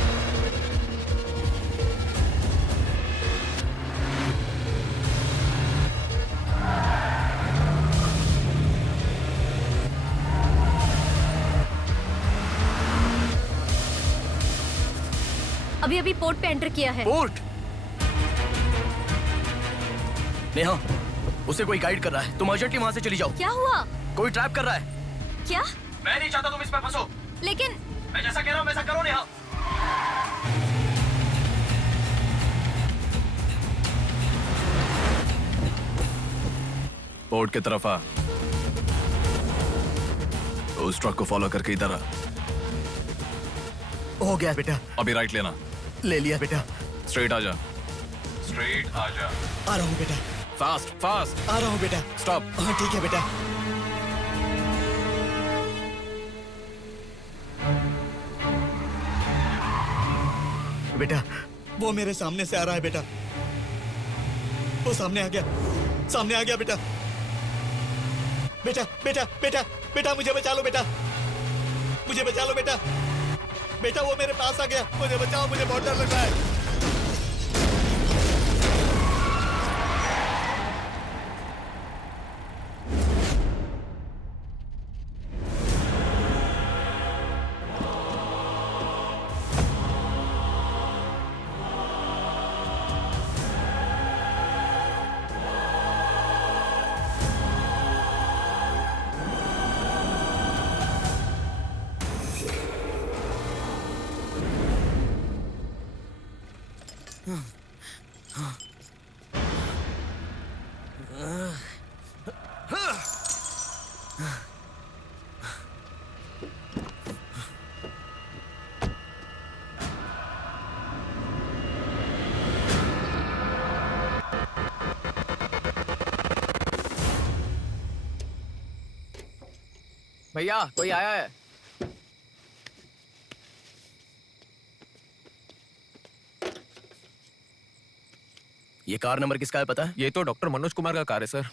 अभी पोर्ट पे एंटर किया है। पोर्ट? नेहा, उसे कोई गाइड कर रहा है। तुम अर्जेंटली वहां से चली जाओ। क्या हुआ? कोई ट्रैप कर रहा है। क्या? मैं नहीं चाहता तुम इस पर फंसो। लेकिन मैं जैसा कह रहा हूँ वैसा करो नेहा। पोर्ट की तरफ आ। उस ट्रक को फॉलो करके इधर आ। हो गया बेटा। अभी राइट लेना। ले लिया बेटा। स्ट्रेट आ जा। स्ट्रेट आ जा। आ रहा हूँ बेटा। Fast fast. आ रहा हूँ बेटा। स्टॉप। हाँ ठीक है बेटा। बेटा, वो मेरे सामने से आ रहा है बेटा। वो सामने आ गया। सामने आ गया बेटा। बेटा बेटा बेटा बेटा मुझे बचा लो बेटा। मुझे बचा लो बेटा। बेटा वो मेरे पास आ गया। मुझे बचाओ, मुझे बहुत डर लग रहा है। भैया कोई आया है। ये कार नंबर किसका है पता है? ये तो डॉक्टर मनोज कुमार का कार है sir.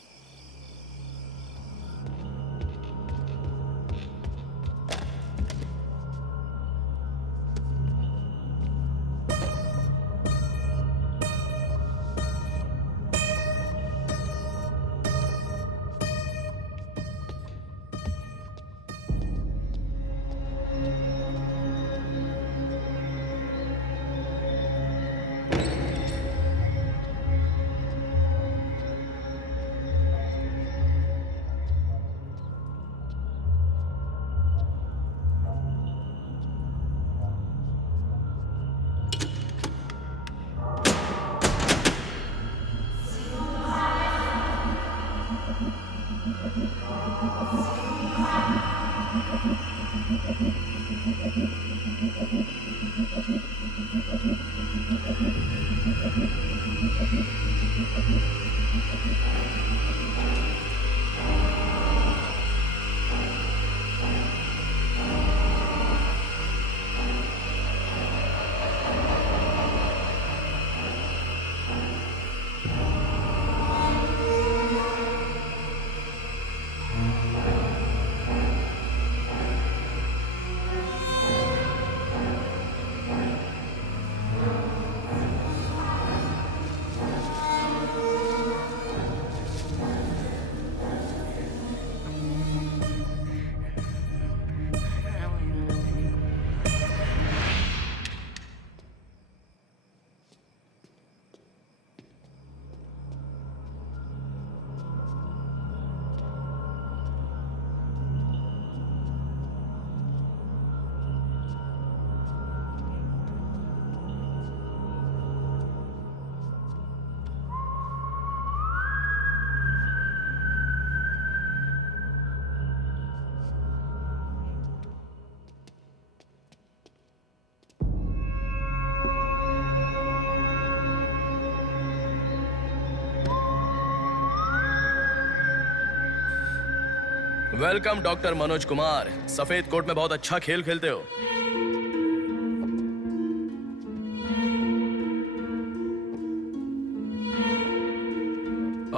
Welcome doctor Manoj Kumar. सफेद कोट में बहुत अच्छा खेल खेलते हो।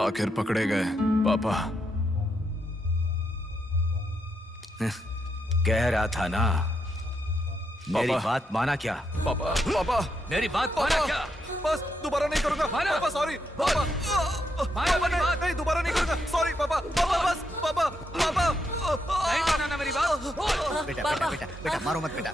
आखिर पकड़े गए पापा। कह रहा था ना, मेरी बात माना क्या? पापा पापा मेरी बात माना क्या? बस दोबारा नहीं करूंगा पापा, सॉरी पापा। पापा नहीं दोबारा नहीं करूंगा, सॉरी पापा। पापा बस पापा पापा नहीं माना ना मेरी बात। बेटा बेटा बेटा बेटा मारो मत बेटा,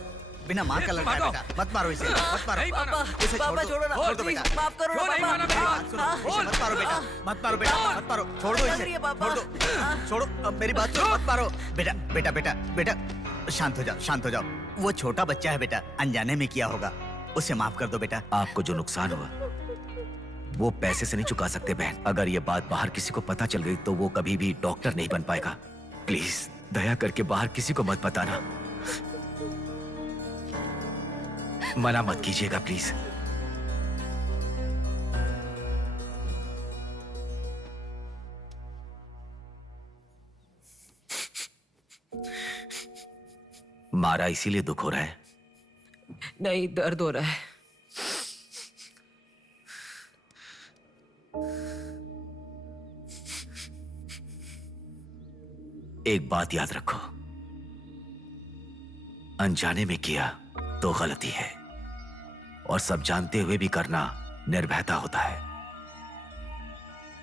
बिना माँ का लड़का है बेटा, मत मारो इसे, मत मारो। इसे छोड़ दो, छोड़ दो बेटा, माफ करो ना पापा। सुनो, इसे मत मारो बेटा, मत मारो बेटा, मत मारो, छोड़ दो इसे, छोड़ दो, छोड़ो, अब मेरी बात सुनो, मत मारो। बेटा बेटा बेटा बेटा शांत हो जाओ, शांत हो जाओ। वो छोटा बच्चा है बेटा, अनजाने में किया होगा, उसे माफ कर दो बेटा। आपको जो नुकसान हुआ वो पैसे से नहीं चुका सकते बहन। अगर ये बात बाहर किसी को पता चल गई तो वो कभी भी डॉक्टर नहीं बन पाएगा। प्लीज दया करके बाहर किसी को मत बताना, मना मत कीजिएगा प्लीज। मारा इसीलिए दुख हो रहा है? नहीं, दर्द हो रहा है। एक बात याद रखो, अनजाने में किया तो गलती है, और सब जानते हुए भी करना निर्भयता होता है।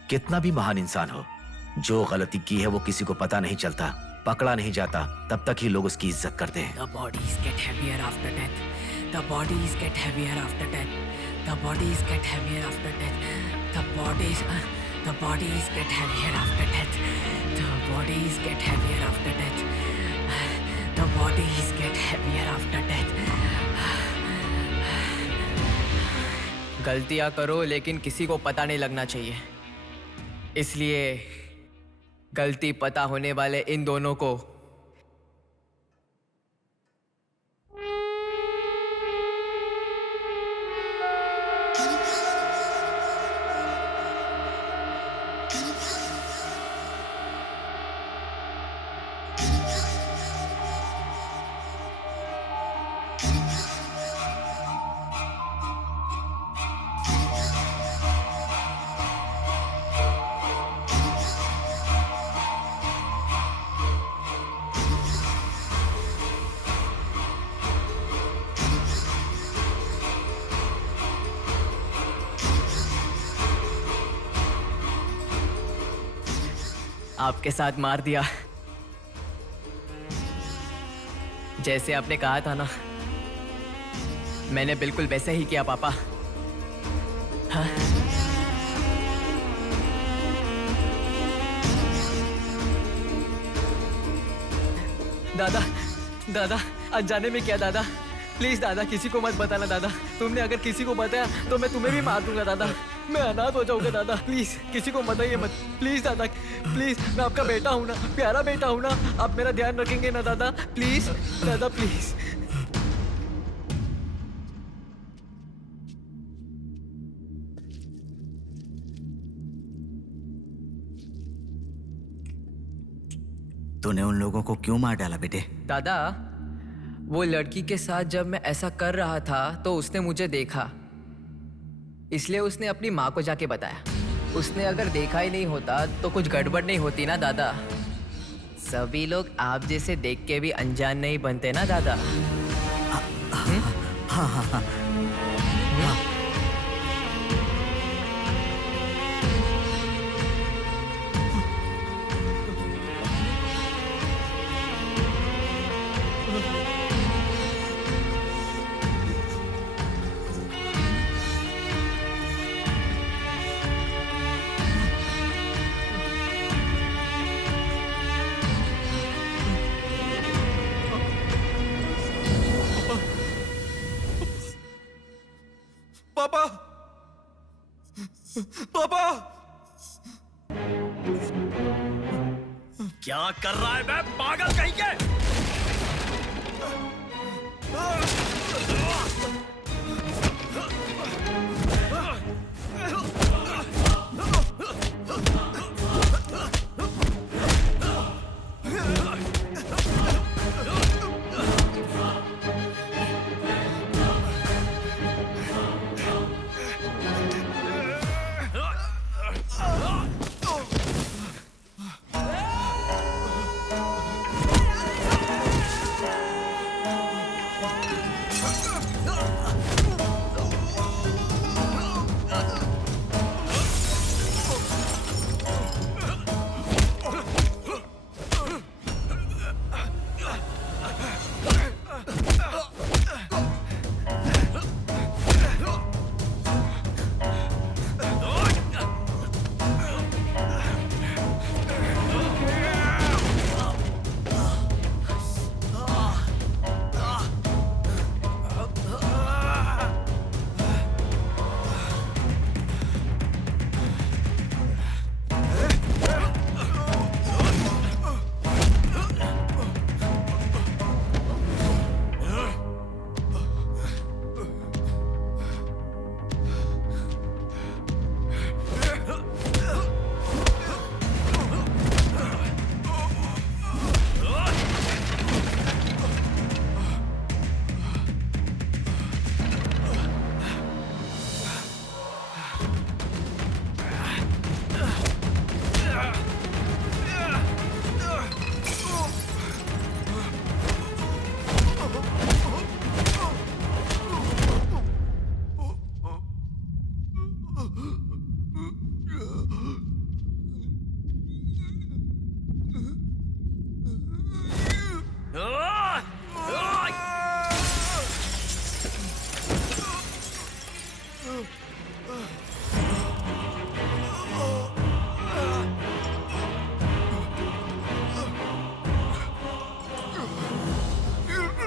कितना भी महान इंसान हो, जो गलती की है वो किसी को पता नहीं चलता, पकड़ा नहीं जाता, तब तक ही लोग उसकी इज्जत करते हैं। The bodies get heavier after death. The bodies get heavier after death. The bodies get heavier after death. The bodies get heavier after death. The bodies get heavier after death. The bodies get heavier after death. गलतियां करो लेकिन किसी को पता नहीं लगना चाहिए, इसलिए गलती पता होने वाले इन दोनों को आपके साथ मार दिया, जैसे आपने कहा था ना, मैंने बिल्कुल वैसे ही किया पापा। हाँ? दादा दादा अनजाने में किया दादा, प्लीज दादा किसी को मत बताना दादा। तुमने अगर किसी को बताया तो मैं तुम्हें भी मार दूंगा दादा, मैं अनाथ हो जाऊंगा दादा। प्लीज किसी को बताइए मत, प्लीज दादा, प्लीज। मैं आपका बेटा हूं ना, प्यारा बेटा हूं ना, आप मेरा ध्यान रखेंगे ना दादा? प्लीज दादा प्लीज। तूने उन लोगों को क्यों मार डाला बेटे? दादा वो लड़की के साथ जब मैं ऐसा कर रहा था तो उसने मुझे देखा, इसलिए उसने अपनी माँ को जाके बताया। उसने अगर देखा ही नहीं होता तो कुछ गड़बड़ नहीं होती ना दादा। सभी लोग आप जैसे देख के भी अनजान नहीं बनते ना दादा। हाँ हाँ हाँ। पापा पापा क्या कर रहा है मैं पागल कहीं के?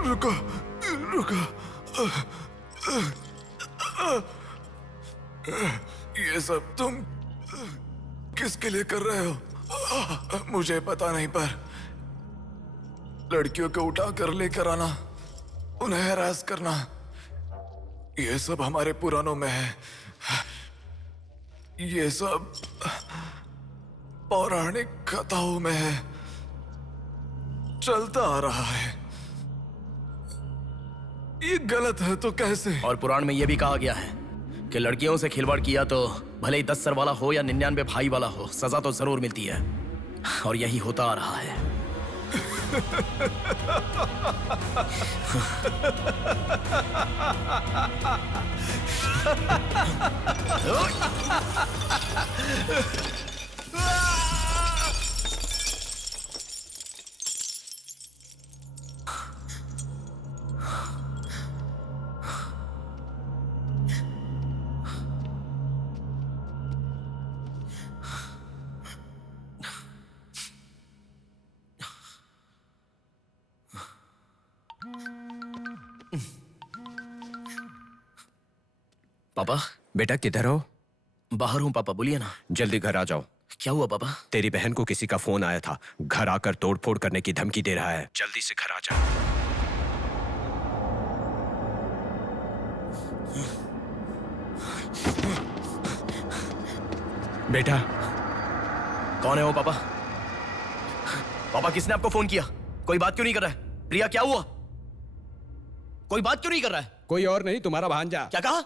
रुको रुको। ये सब तुम किसके लिए कर रहे हो? मुझे पता नहीं, पर लड़कियों को उठा कर लेकर आना, उन्हें हैरास करना, ये सब हमारे पुराणों में है। ये सब पौराणिक कथाओं में है, चलता आ रहा है। ये गलत है तो कैसे? और पुराण में यह भी कहा गया है कि लड़कियों से खिलवाड़ किया तो भले ही 10 सर वाला हो या 99 भाई वाला हो, सजा तो जरूर मिलती है। और यही होता आ रहा है। पापा। बेटा किधर हो? बाहर हूँ पापा, बोलिए ना। जल्दी घर आ जाओ। क्या हुआ पापा? तेरी बहन को किसी का फोन आया था, घर आकर तोड़फोड़ करने की धमकी दे रहा है। जल्दी से घर आ जा। बेटा। कौन है वो पापा? पापा किसने आपको फोन किया? कोई बात क्यों नहीं कर रहा है? प्रिया क्या हुआ? कोई बात क्यों नहीं कर रहा है? कोई और नहीं, तुम्हारा भांजा। क्या कहा?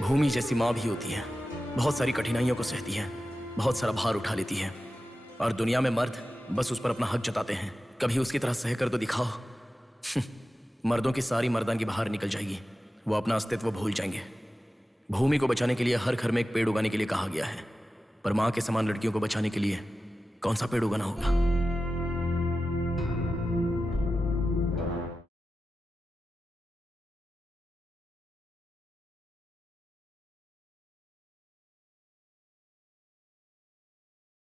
भूमि जैसी माँ भी होती है, बहुत सारी कठिनाइयों को सहती है, बहुत सारा भार उठा लेती है। और दुनिया में मर्द बस उस पर अपना हक जताते हैं। कभी उसकी तरह सह कर तो दिखाओ। मर्दों की सारी मर्दानगी बाहर निकल जाएगी, वो अपना अस्तित्व भूल जाएंगे। भूमि को बचाने के लिए हर घर में एक पेड़ उगाने के लिए कहा गया है, पर माँ के समान लड़कियों को बचाने के लिए कौन सा पेड़ उगाना होगा?